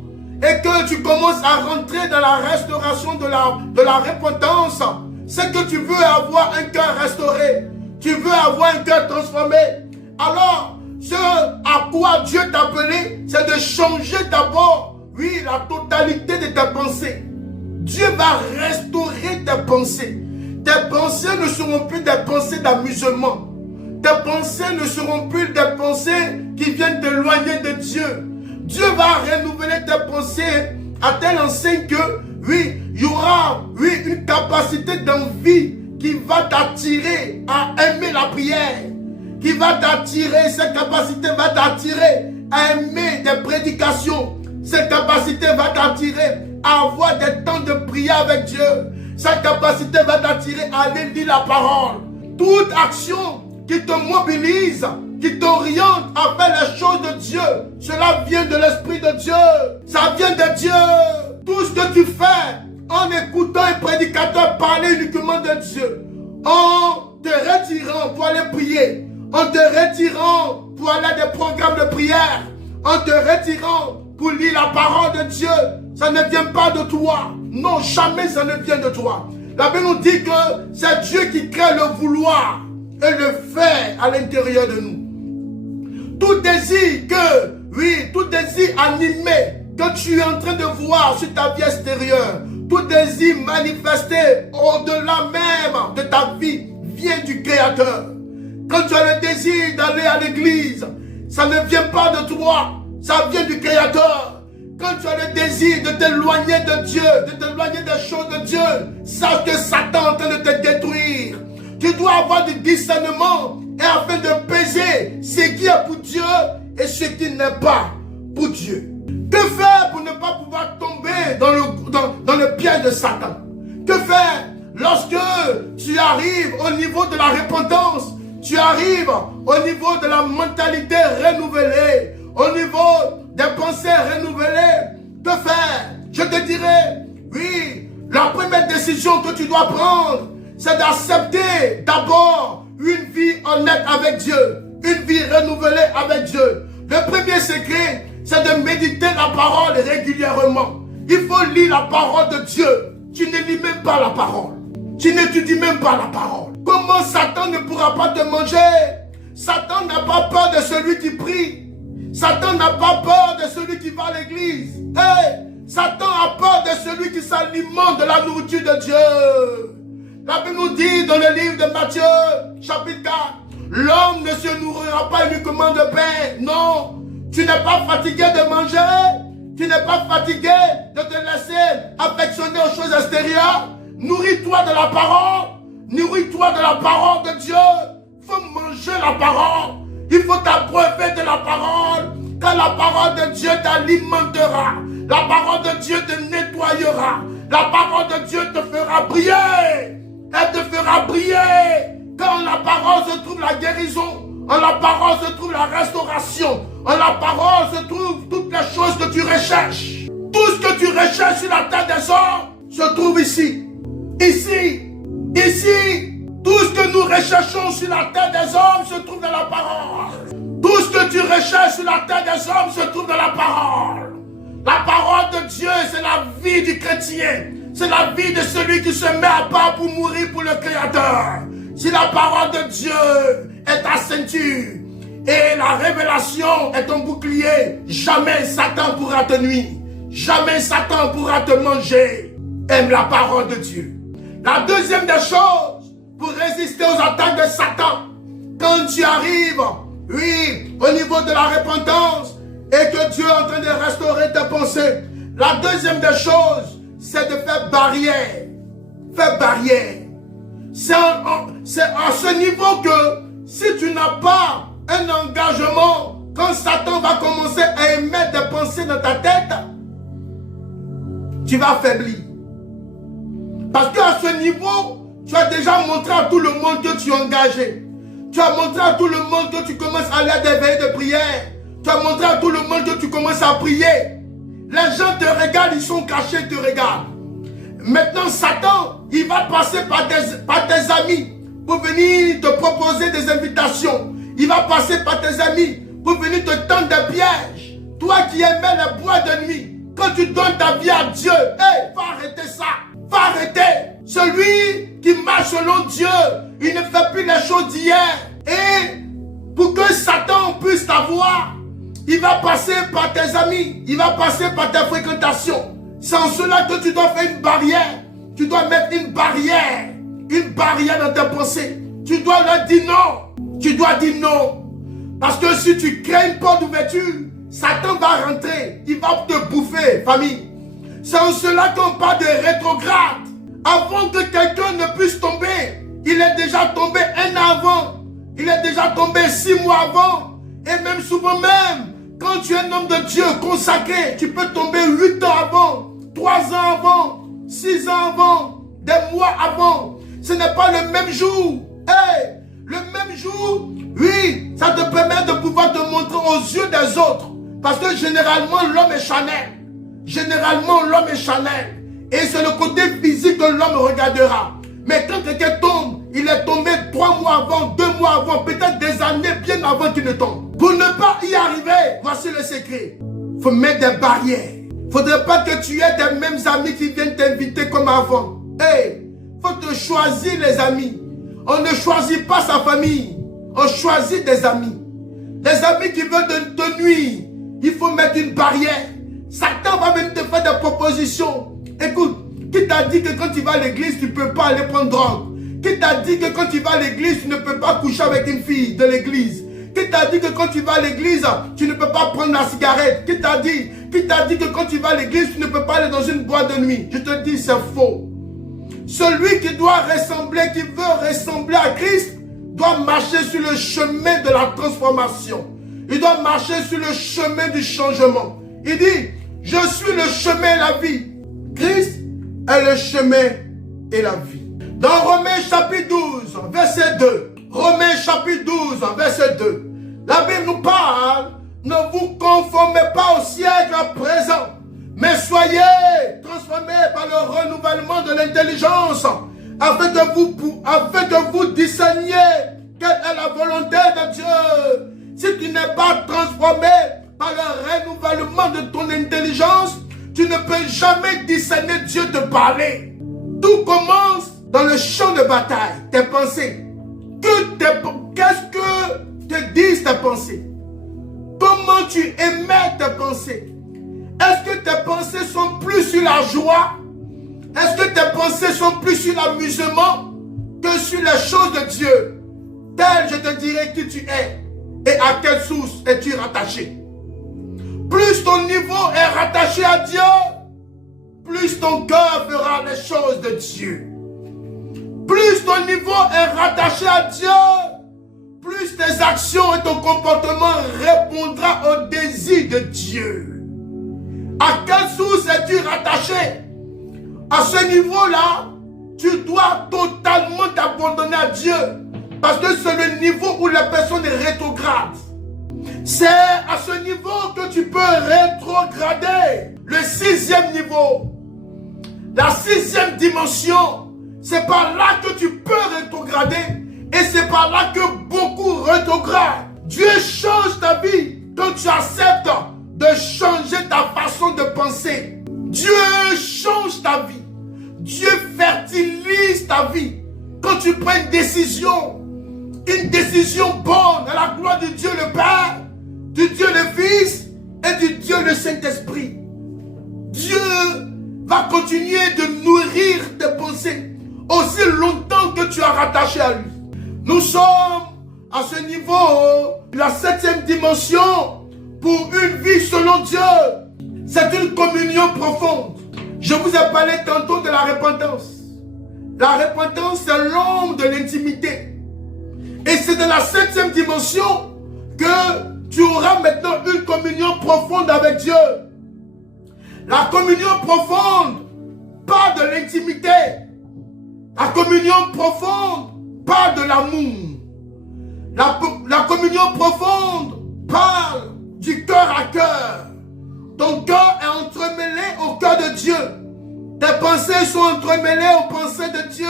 et que tu commences à rentrer dans la restauration de la repentance, c'est que tu veux avoir un cœur restauré. Tu veux avoir un cœur transformé. Alors, ce à quoi Dieu t'a appelé, c'est de changer d'abord, oui, la totalité de tes pensées. Dieu va restaurer tes pensées. Tes pensées ne seront plus des pensées d'amusement. Tes pensées ne seront plus des pensées qui viennent t'éloigner de Dieu. Dieu va renouveler tes pensées à telle enseigne que, oui, il y aura, oui, une capacité d'envie qui va t'attirer à aimer la prière, qui va t'attirer, cette capacité va t'attirer à aimer des prédications. Cette capacité va t'attirer à avoir des temps de prière avec Dieu. Cette capacité va t'attirer à aller lire la parole. Toute action qui te mobilise, qui t'oriente à faire les choses de Dieu, cela vient de l'Esprit de Dieu. Ça vient de Dieu. Tout ce que tu fais en écoutant un prédicateur parler uniquement de Dieu, en te retirant pour aller prier, en te retirant pour aller à des programmes de prière, en te retirant pour lire la parole de Dieu, ça ne vient pas de toi. Non, jamais ça ne vient de toi. La Bible nous dit que c'est Dieu qui crée le vouloir et le fait à l'intérieur de nous. Tout désir tout désir animé que tu es en train de voir sur ta vie extérieure, tout désir manifesté au-delà même de ta vie vient du Créateur. Quand tu as le désir d'aller à l'église, ça ne vient pas de toi, ça vient du Créateur. Quand tu as le désir de t'éloigner de Dieu, de t'éloigner des choses de Dieu, sache que Satan est en train de te détruire. Tu dois avoir du discernement et afin de peser ce qui est pour Dieu et ce qui n'est pas pour Dieu. Que faire pour ne pas pouvoir tomber dans le piège de Satan? Que faire lorsque tu arrives au niveau de la repentance, tu arrives au niveau de la mentalité renouvelée, au niveau des pensées renouvelées? Que faire? Je te dirais, oui, la première décision que tu dois prendre, c'est d'accepter d'abord une vie honnête avec Dieu, une vie renouvelée avec Dieu. Le premier secret, c'est de méditer la parole régulièrement. Il faut lire la parole de Dieu. Tu ne lis même pas la parole. Tu n'étudies même pas la parole. Comment Satan ne pourra pas te manger? Satan n'a pas peur de celui qui prie. Satan n'a pas peur de celui qui va à l'église. Hey, Satan a peur de celui qui s'alimente de la nourriture de Dieu. La Bible nous dit dans le livre de Matthieu, chapitre 4, l'homme ne se nourrira pas uniquement de pain. Non, tu n'es pas fatigué de manger. Tu n'es pas fatigué de te laisser affectionner aux choses extérieures. Nourris-toi de la parole. Nourris-toi de la parole de Dieu. Il faut manger la parole. Il faut t'abreuver de la parole. Car la parole de Dieu t'alimentera. La parole de Dieu te nettoyera. La parole de Dieu te fera briller. Elle te fera briller. Car en la parole se trouve la guérison. En la parole se trouve la restauration. En la parole se trouvent toutes les choses que tu recherches. Tout ce que tu recherches sur la terre des hommes se trouve ici. Ici. Ici. Tout ce que nous recherchons sur la terre des hommes se trouve dans la parole. Tout ce que tu recherches sur la terre des hommes se trouve dans la parole. La parole de Dieu, c'est la vie du chrétien. C'est la vie de celui qui se met à part pour mourir pour le Créateur. Si la parole de Dieu est ta ceinture et la révélation est ton bouclier, jamais Satan pourra te nuire. Jamais Satan pourra te manger. Aime la parole de Dieu. La deuxième des choses, pour résister aux attaques de Satan, quand tu arrives, oui, au niveau de la repentance, et que Dieu est en train de restaurer tes pensées, la deuxième des choses, c'est de faire barrière. Faire barrière. C'est à ce niveau que si tu n'as pas un engagement, quand Satan va commencer à émettre des pensées dans ta tête, tu vas affaiblir. Parce qu'à ce niveau, tu as déjà montré à tout le monde que tu es engagé. Tu as montré à tout le monde que tu commences à aller à des veillées de prière. Tu as montré à tout le monde que tu commences à prier. Les gens te regardent, ils sont cachés, ils te regardent. Maintenant, Satan, il va passer par tes amis pour venir te proposer des invitations. Il va passer par tes amis pour venir te tendre des pièges. Toi qui aimais les bois de nuit, quand tu donnes ta vie à Dieu, hey, va arrêter ça. Va arrêter. Celui qui marche selon Dieu, il ne fait plus les choses d'hier. Et pour que Satan puisse t'avoir, il va passer par tes amis, il va passer par tes fréquentations. C'est en cela que tu dois faire une barrière. Tu dois mettre une barrière dans tes pensées. Tu dois leur dire non. Tu dois dire non. Parce que si tu crées une porte d'ouverture, Satan va rentrer. Il va te bouffer, famille. C'est en cela qu'on parle de rétrograde. Avant que quelqu'un ne puisse tomber, il est déjà tombé 1 an avant. Il est déjà tombé 6 mois avant. Et même souvent même, quand tu es un homme de Dieu consacré, tu peux tomber 8 ans avant, 3 ans avant, 6 ans avant, des mois avant. Ce n'est pas le même jour. Hey, le même jour, oui, ça te permet de pouvoir te montrer aux yeux des autres. Parce que généralement, l'homme est charnel. Généralement, l'homme est charnel. Et c'est le côté physique que l'homme regardera. Mais quand quelqu'un tombe, il est tombé 3 mois avant, 2 mois avant, peut-être des années bien avant qu'il ne tombe. Pour ne pas y arriver, voici le secret. Il faut mettre des barrières. Il ne faudrait pas que tu aies des mêmes amis qui viennent t'inviter comme avant. Hey, il faut te choisir les amis. On ne choisit pas sa famille. On choisit des amis. Des amis qui veulent te nuire. Il faut mettre une barrière. Satan va même te faire des propositions. Écoute, qui t'a dit que quand tu vas à l'église, tu ne peux pas aller prendre drogue? Qui t'a dit que quand tu vas à l'église, tu ne peux pas coucher avec une fille de l'église? Qui t'a dit que quand tu vas à l'église, tu ne peux pas prendre la cigarette? Qui t'a dit que quand tu vas à l'église, tu ne peux pas aller dans une boîte de nuit? Je te dis, c'est faux. Celui qui doit ressembler, qui veut ressembler à Christ, doit marcher sur le chemin de la transformation. Il doit marcher sur le chemin du changement. Il dit, je suis le chemin et la vie. Christ est le chemin et la vie. Dans Romains chapitre 12, verset 2. Romains chapitre 12, verset 2. La Bible nous parle, ne vous conformez pas au siècle présent, mais soyez transformés par le renouvellement de l'intelligence, afin que vous discerniez quelle est la volonté de Dieu. Si tu n'es pas transformé par le renouvellement de ton intelligence, tu ne peux jamais discerner Dieu te parler. Tout commence dans le champ de bataille, tes pensées. Qu'est-ce que te disent tes pensées? Comment tu émets tes pensées? Est-ce que tes pensées sont plus sur la joie? Est-ce que tes pensées sont plus sur l'amusement que sur les choses de Dieu? Tel je te dirai qui tu es et à quelle source es-tu rattaché. Plus ton niveau est rattaché à Dieu, plus ton cœur fera les choses de Dieu. Plus ton niveau est rattaché à Dieu, plus tes actions et ton comportement répondront au désir de Dieu. À quelle source es-tu rattaché? À ce niveau-là, tu dois totalement t'abandonner à Dieu. Parce que c'est le niveau où la personne est rétrograde. C'est à ce niveau que tu peux rétrograder. Le 6e niveau. La 6e dimension. C'est par là que tu peux rétrograder. Et c'est par là que beaucoup rétrogradent. Dieu change ta vie quand tu acceptes de changer ta façon de penser. Dieu change ta vie. Dieu fertilise ta vie. Quand tu prends une décision bonne à la gloire du Dieu le Père, du Dieu le Fils et du Dieu le Saint-Esprit. Dieu va continuer de nourrir tes pensées aussi longtemps que tu es rattaché à lui. Nous sommes à ce niveau, la 7e dimension pour une vie selon Dieu. C'est une communion profonde. Je vous ai parlé tantôt de la repentance. La repentance, c'est l'homme de l'intimité. Et c'est dans la 7e dimension que tu auras maintenant une communion profonde avec Dieu. La communion profonde parle de l'intimité. La communion profonde parle de l'amour. La communion profonde parle du cœur à cœur. Ton cœur est entremêlé au cœur de Dieu. Tes pensées sont entremêlées aux pensées de Dieu.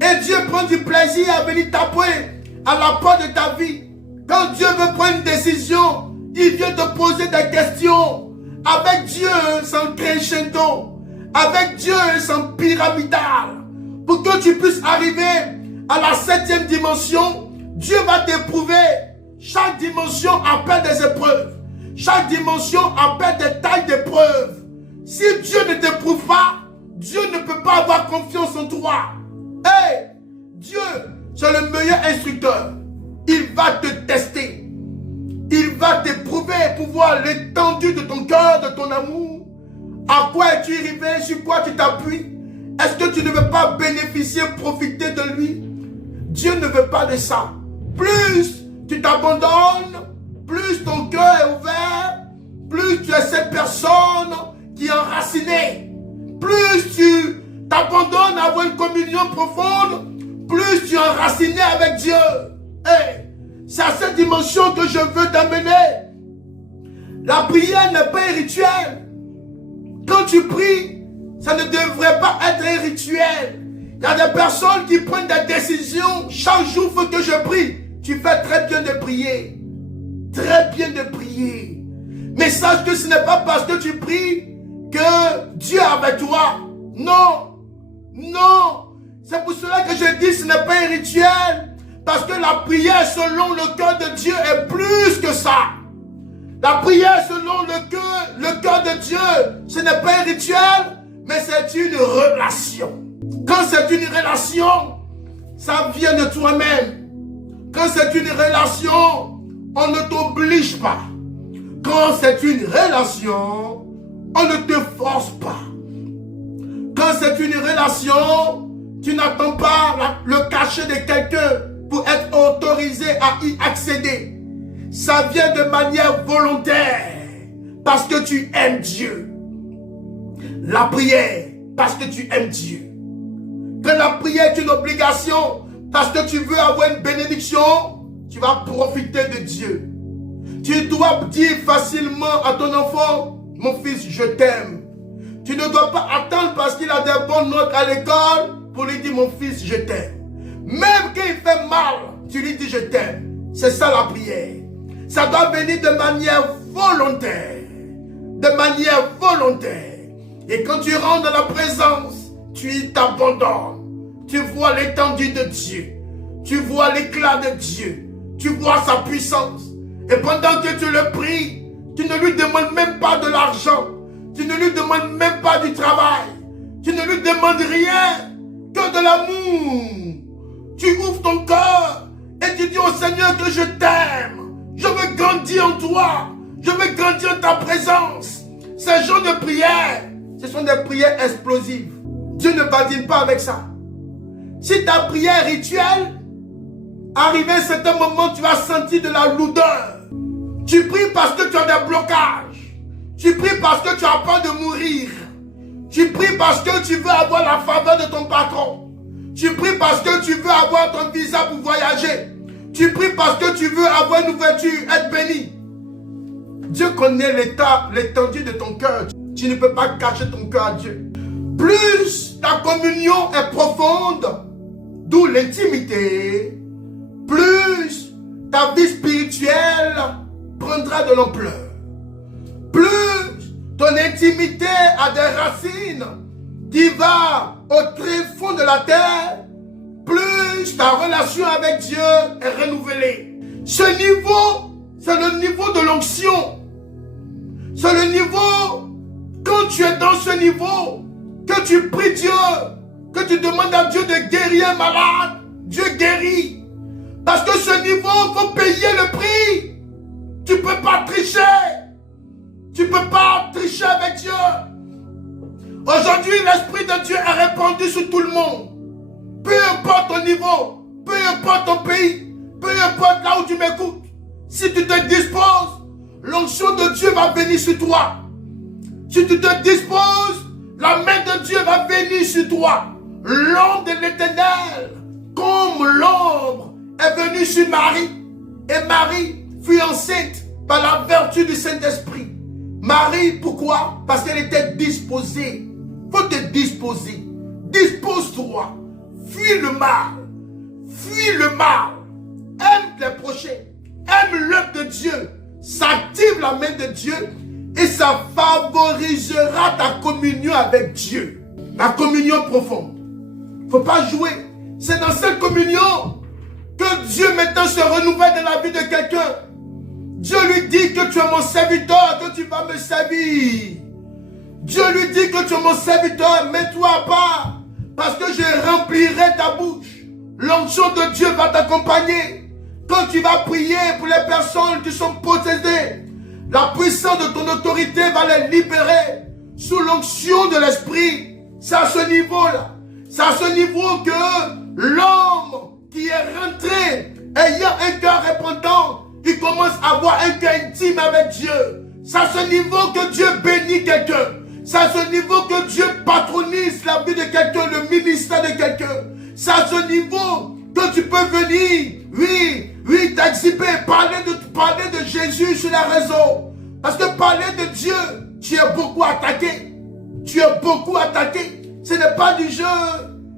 Et Dieu prend du plaisir à venir taper à la porte de ta vie. Quand Dieu veut prendre une décision, il vient te poser des questions. Avec Dieu, sans crescendo. Avec Dieu, sans pyramidal. Pour que tu puisses arriver à la 7e dimension, Dieu va t'éprouver. Chaque dimension appelle des épreuves. Chaque dimension appelle des tailles d'épreuves. Si Dieu ne t'éprouve pas, Dieu ne peut pas avoir confiance en toi. Hey, Dieu, c'est le meilleur instructeur. Il va te tester. Il va t'éprouver pour voir l'étendue de ton cœur, de ton amour. À quoi es-tu arrivé? Sur quoi tu t'appuies? Est-ce que tu ne veux pas bénéficier, profiter de lui? Dieu ne veut pas de ça. Plus tu t'abandonnes, plus ton cœur est ouvert, plus tu es cette personne qui est enracinée. Plus tu t'abandonnes à avoir une communion profonde, plus tu es enraciné avec Dieu. Hey, c'est à cette dimension que je veux t'amener. La prière n'est pas un rituel. Quand tu pries, ça ne devrait pas être un rituel. Il y a des personnes qui prennent des décisions. Chaque jour, il faut que je prie. Tu fais très bien de prier. Très bien de prier. Mais sache que ce n'est pas parce que tu pries que Dieu est avec toi. Non. Non. C'est pour cela que je dis que ce n'est pas un rituel. Parce que la prière selon le cœur de Dieu est plus que ça. La prière selon le cœur de Dieu, ce n'est pas un rituel, mais c'est une relation. Quand c'est une relation, ça vient de toi-même. Quand c'est une relation, on ne t'oblige pas. Quand c'est une relation, on ne te force pas. Quand c'est une relation, tu n'attends pas le cachet de quelqu'un pour être autorisé à y accéder. Ça vient de manière volontaire, parce que tu aimes Dieu. La prière, parce que tu aimes Dieu. Quand la prière est une obligation, parce que tu veux avoir une bénédiction, tu vas profiter de Dieu. Tu dois dire facilement à ton enfant, mon fils, je t'aime. Tu ne dois pas attendre parce qu'il a des bonnes notes à l'école pour lui dire, mon fils, je t'aime. Même quand il fait mal, tu lui dis, je t'aime. C'est ça la prière. Ça doit venir de manière volontaire. De manière volontaire. Et quand tu rentres dans la présence, tu t'abandonnes. Tu vois l'étendue de Dieu. Tu vois l'éclat de Dieu. Tu vois sa puissance. Et pendant que tu le pries, tu ne lui demandes même pas de l'argent. Tu ne lui demandes même pas du travail. Tu ne lui demandes rien que de l'amour. Tu ouvres ton cœur et tu dis au Seigneur que je t'aime. Je veux grandir en toi. Je veux grandir en ta présence. Ces genres de prières, ce sont des prières explosives. Dieu ne badine pas avec ça. Si ta prière est rituelle, arrivé à un certain moment, tu vas sentir de la lourdeur. Tu pries parce que tu as des blocages. Tu pries parce que tu as peur de mourir. Tu pries parce que tu veux avoir la faveur de ton patron. Tu pries parce que tu veux avoir ton visa pour voyager. Tu pries parce que tu veux avoir une ouverture, être béni. Dieu connaît l'étendue de ton cœur. Tu ne peux pas cacher ton cœur à Dieu. Plus ta communion est profonde, d'où l'intimité, plus ta vie spirituelle prendra de l'ampleur. Plus ton intimité a des racines qui vont au très fond de la terre, plus ta relation avec Dieu est renouvelée. Ce niveau, c'est le niveau de l'onction. C'est le niveau, quand tu es dans ce niveau, que tu pries Dieu, que tu demandes à Dieu de guérir un malade, Dieu guérit. Parce que ce niveau, il faut payer le prix. Tu ne peux pas tricher. Tu ne peux pas tricher avec Dieu. Aujourd'hui, l'Esprit de Dieu est répandu sur tout le monde. Peu importe ton niveau, peu importe ton pays, peu importe là où tu m'écoutes. Si tu te disposes, l'onction de Dieu va venir sur toi. Si tu te disposes, la main de Dieu va venir sur toi. L'ombre de l'Éternel, comme l'ombre, est venue sur Marie. Et Marie fut enceinte par la vertu du Saint-Esprit. Marie, pourquoi? Parce qu'elle était disposée. Il faut te disposer. Dispose-toi. Fuis le mal. Fuis le mal. Aime tes prochains. Aime l'œuvre de Dieu. S'active la main de Dieu et ça favorisera ta communion avec Dieu. La communion profonde. Il ne faut pas jouer. C'est dans cette communion que Dieu maintenant se renouvelle dans la vie de quelqu'un. Dieu lui dit que tu es mon serviteur, que tu vas me servir. Dieu lui dit que tu es mon serviteur, mets-toi à part, parce que je remplirai ta bouche. L'onction de Dieu va t'accompagner. Quand tu vas prier pour les personnes qui sont possédées, la puissance de ton autorité va les libérer sous l'onction de l'Esprit. C'est à ce niveau-là. C'est à ce niveau que l'homme qui est rentré ayant un cœur repentant, il commence à avoir un cœur intime avec Dieu. C'est à ce niveau que Dieu bénit quelqu'un. C'est à ce niveau que Dieu patronise la vie de quelqu'un, le ministère de quelqu'un. C'est à ce niveau que tu peux venir, oui, t'exhiber, parler de Jésus sur la raison. Parce que parler de Dieu, tu es beaucoup attaqué. Tu es beaucoup attaqué. Ce n'est pas du jeu.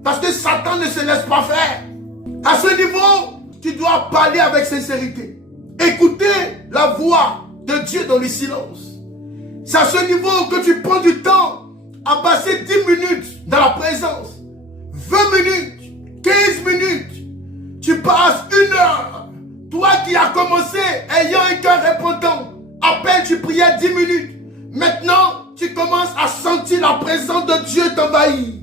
Parce que Satan ne se laisse pas faire. À ce niveau, tu dois parler avec sincérité. Écouter la voix de Dieu dans le silence. C'est à ce niveau que tu prends du temps à passer 10 minutes dans la présence. 20 minutes, 15 minutes. Tu passes 1 heure. Toi qui as commencé ayant un cœur repentant, à peine tu priais 10 minutes. Maintenant, tu commences à sentir la présence de Dieu t'envahir.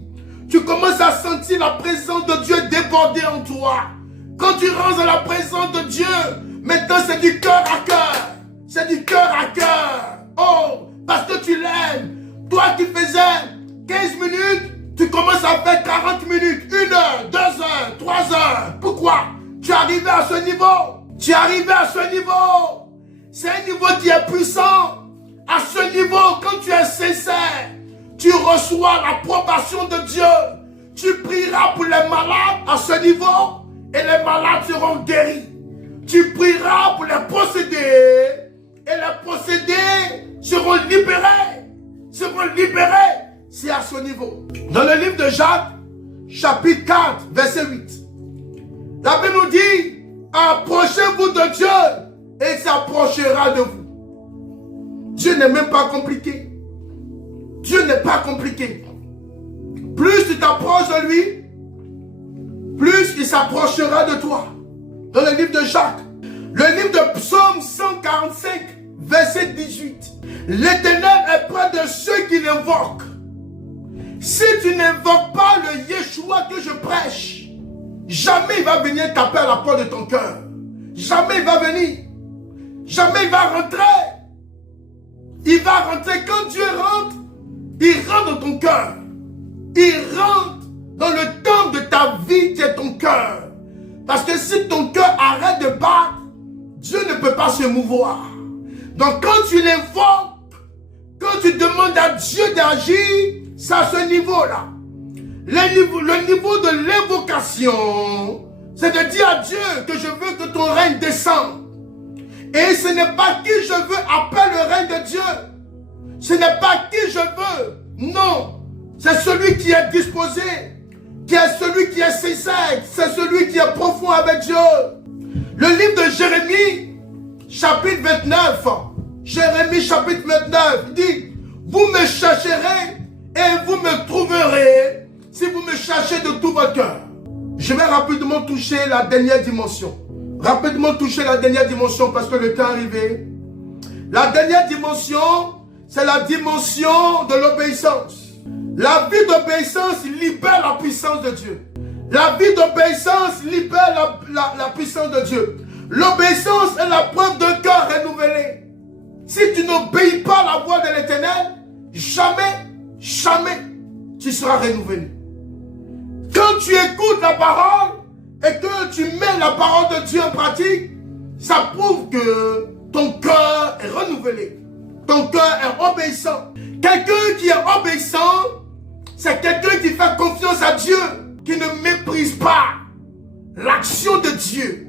Tu commences à sentir la présence de Dieu déborder en toi. Quand tu rentres dans la présence de Dieu, maintenant c'est du cœur à cœur. C'est du cœur à cœur. Oh, parce que tu l'aimes. Toi qui faisais 15 minutes, tu commences à faire 40 minutes, 1 heure, 2 heures, 3 heures. Pourquoi? Tu es arrivé à ce niveau. Tu es arrivé à ce niveau. C'est un niveau qui est puissant. À ce niveau, quand tu es sincère, tu reçois l'approbation de Dieu. Tu prieras pour les malades à ce niveau et les malades seront guéris. Tu prieras pour les possédés et les possédés seront libérés. C'est à ce niveau. Dans le livre de Jacques, chapitre 4, verset 8. La Bible nous dit, approchez-vous de Dieu et il s'approchera de vous. Dieu n'est même pas compliqué. Dieu n'est pas compliqué. Plus tu t'approches de lui, plus il s'approchera de toi. Dans le livre de Jacques, le livre de Psaume 145, verset 18. L'Éternel est près de ceux qui l'invoquent. Si tu n'invoques pas le Yeshua que je prêche, jamais il va venir taper à la porte de ton cœur. Jamais il va venir. Jamais il va rentrer. Il va rentrer. Quand Dieu rentre, il rentre dans ton cœur. Il rentre dans le temps de ta vie qui est ton cœur. Parce que si ton cœur arrête de battre, Dieu ne peut pas se mouvoir. Donc quand tu l'invoques, quand tu demandes à Dieu d'agir, c'est à ce niveau-là. Le niveau de l'invocation, c'est de dire à Dieu que je veux que ton règne descende. Et ce n'est pas qui je veux appelle le règne de Dieu. Ce n'est pas qui je veux. Non. C'est celui qui est disposé. Qui est celui qui est sincère. C'est celui qui est profond avec Dieu. Le livre de Jérémie, chapitre 29. Jérémie, chapitre 29. Il dit, vous me chercherez et vous me trouverez si vous me cherchez de tout votre cœur. Je vais rapidement toucher la dernière dimension. Rapidement toucher la dernière dimension parce que le temps est arrivé. La dernière dimension, c'est la dimension de l'obéissance. La vie d'obéissance libère la puissance de Dieu. La vie d'obéissance libère la puissance de Dieu. L'obéissance est la preuve d'un cœur renouvelé. Si tu n'obéis pas à la voix de l'Éternel, jamais tu seras renouvelé. Quand tu écoutes la parole et que tu mets la parole de Dieu en pratique, ça prouve que ton cœur est renouvelé. Ton cœur est obéissant. Quelqu'un qui est obéissant, c'est quelqu'un qui fait confiance à Dieu, qui ne méprise pas l'action de Dieu.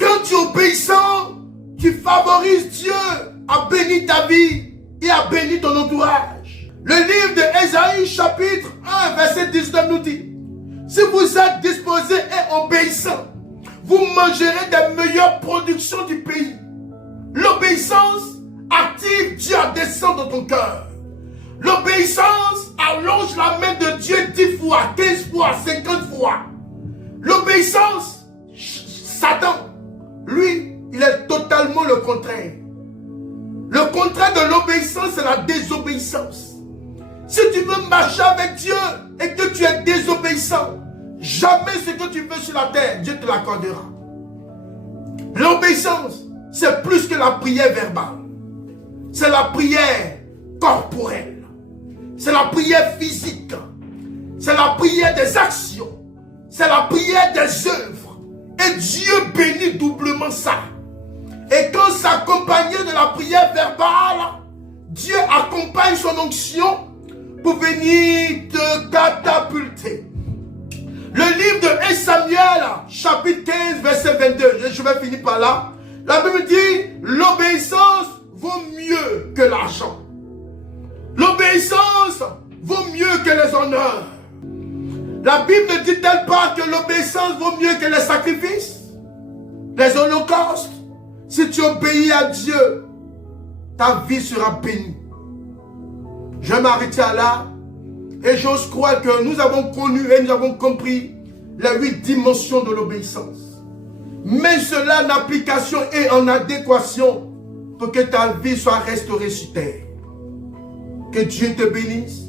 Quand tu es obéissant, tu favorises Dieu à bénir ta vie et à bénir ton entourage. Le livre de Ésaïe, chapitre 1, verset 19 nous dit, si vous êtes disposés et obéissants, vous mangerez des meilleures productions du pays. L'obéissance active Dieu à descendre dans ton cœur. L'obéissance allonge la main de Dieu 10 fois, 15 fois, 50 fois. L'obéissance, Satan, lui, il est totalement le contraire. Le contraire de l'obéissance, c'est la désobéissance. Si tu veux marcher avec Dieu et que tu es désobéissant, jamais ce que tu veux sur la terre, Dieu te l'accordera. L'obéissance, c'est plus que la prière verbale. C'est la prière corporelle. C'est la prière physique. C'est la prière des actions. C'est la prière des œuvres. Et Dieu bénit doublement ça. Et quand c'est accompagné de la prière verbale, Dieu accompagne son onction pour venir te catapulter. Le livre de 1 Samuel, chapitre 15, verset 22, je vais finir par là. La Bible dit, l'obéissance vaut mieux que l'argent. L'obéissance vaut mieux que les honneurs. La Bible ne dit-elle pas que l'obéissance vaut mieux que les sacrifices, les holocaustes? Si tu obéis à Dieu, ta vie sera bénie. Je vais m'arrêter là. Et j'ose croire que nous avons connu et nous avons compris les 8 dimensions de l'obéissance. Mais cela en application et en adéquation pour que ta vie soit restaurée sur terre. Que Dieu te bénisse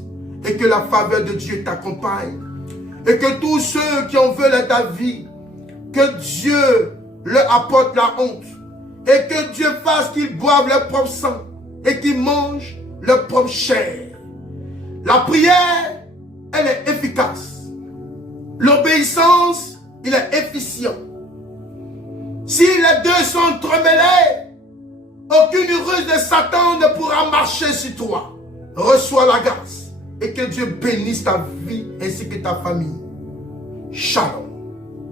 et que la faveur de Dieu t'accompagne. Et que tous ceux qui en veulent à ta vie, que Dieu leur apporte la honte. Et que Dieu fasse qu'ils boivent leur propre sang et qu'ils mangent leur propre chair. La prière, elle est efficace. L'obéissance, il est efficient. Si les deux sont entremêlés, aucune ruse de Satan ne pourra marcher sur toi. Reçois la grâce et que Dieu bénisse ta vie ainsi que ta famille. Shalom.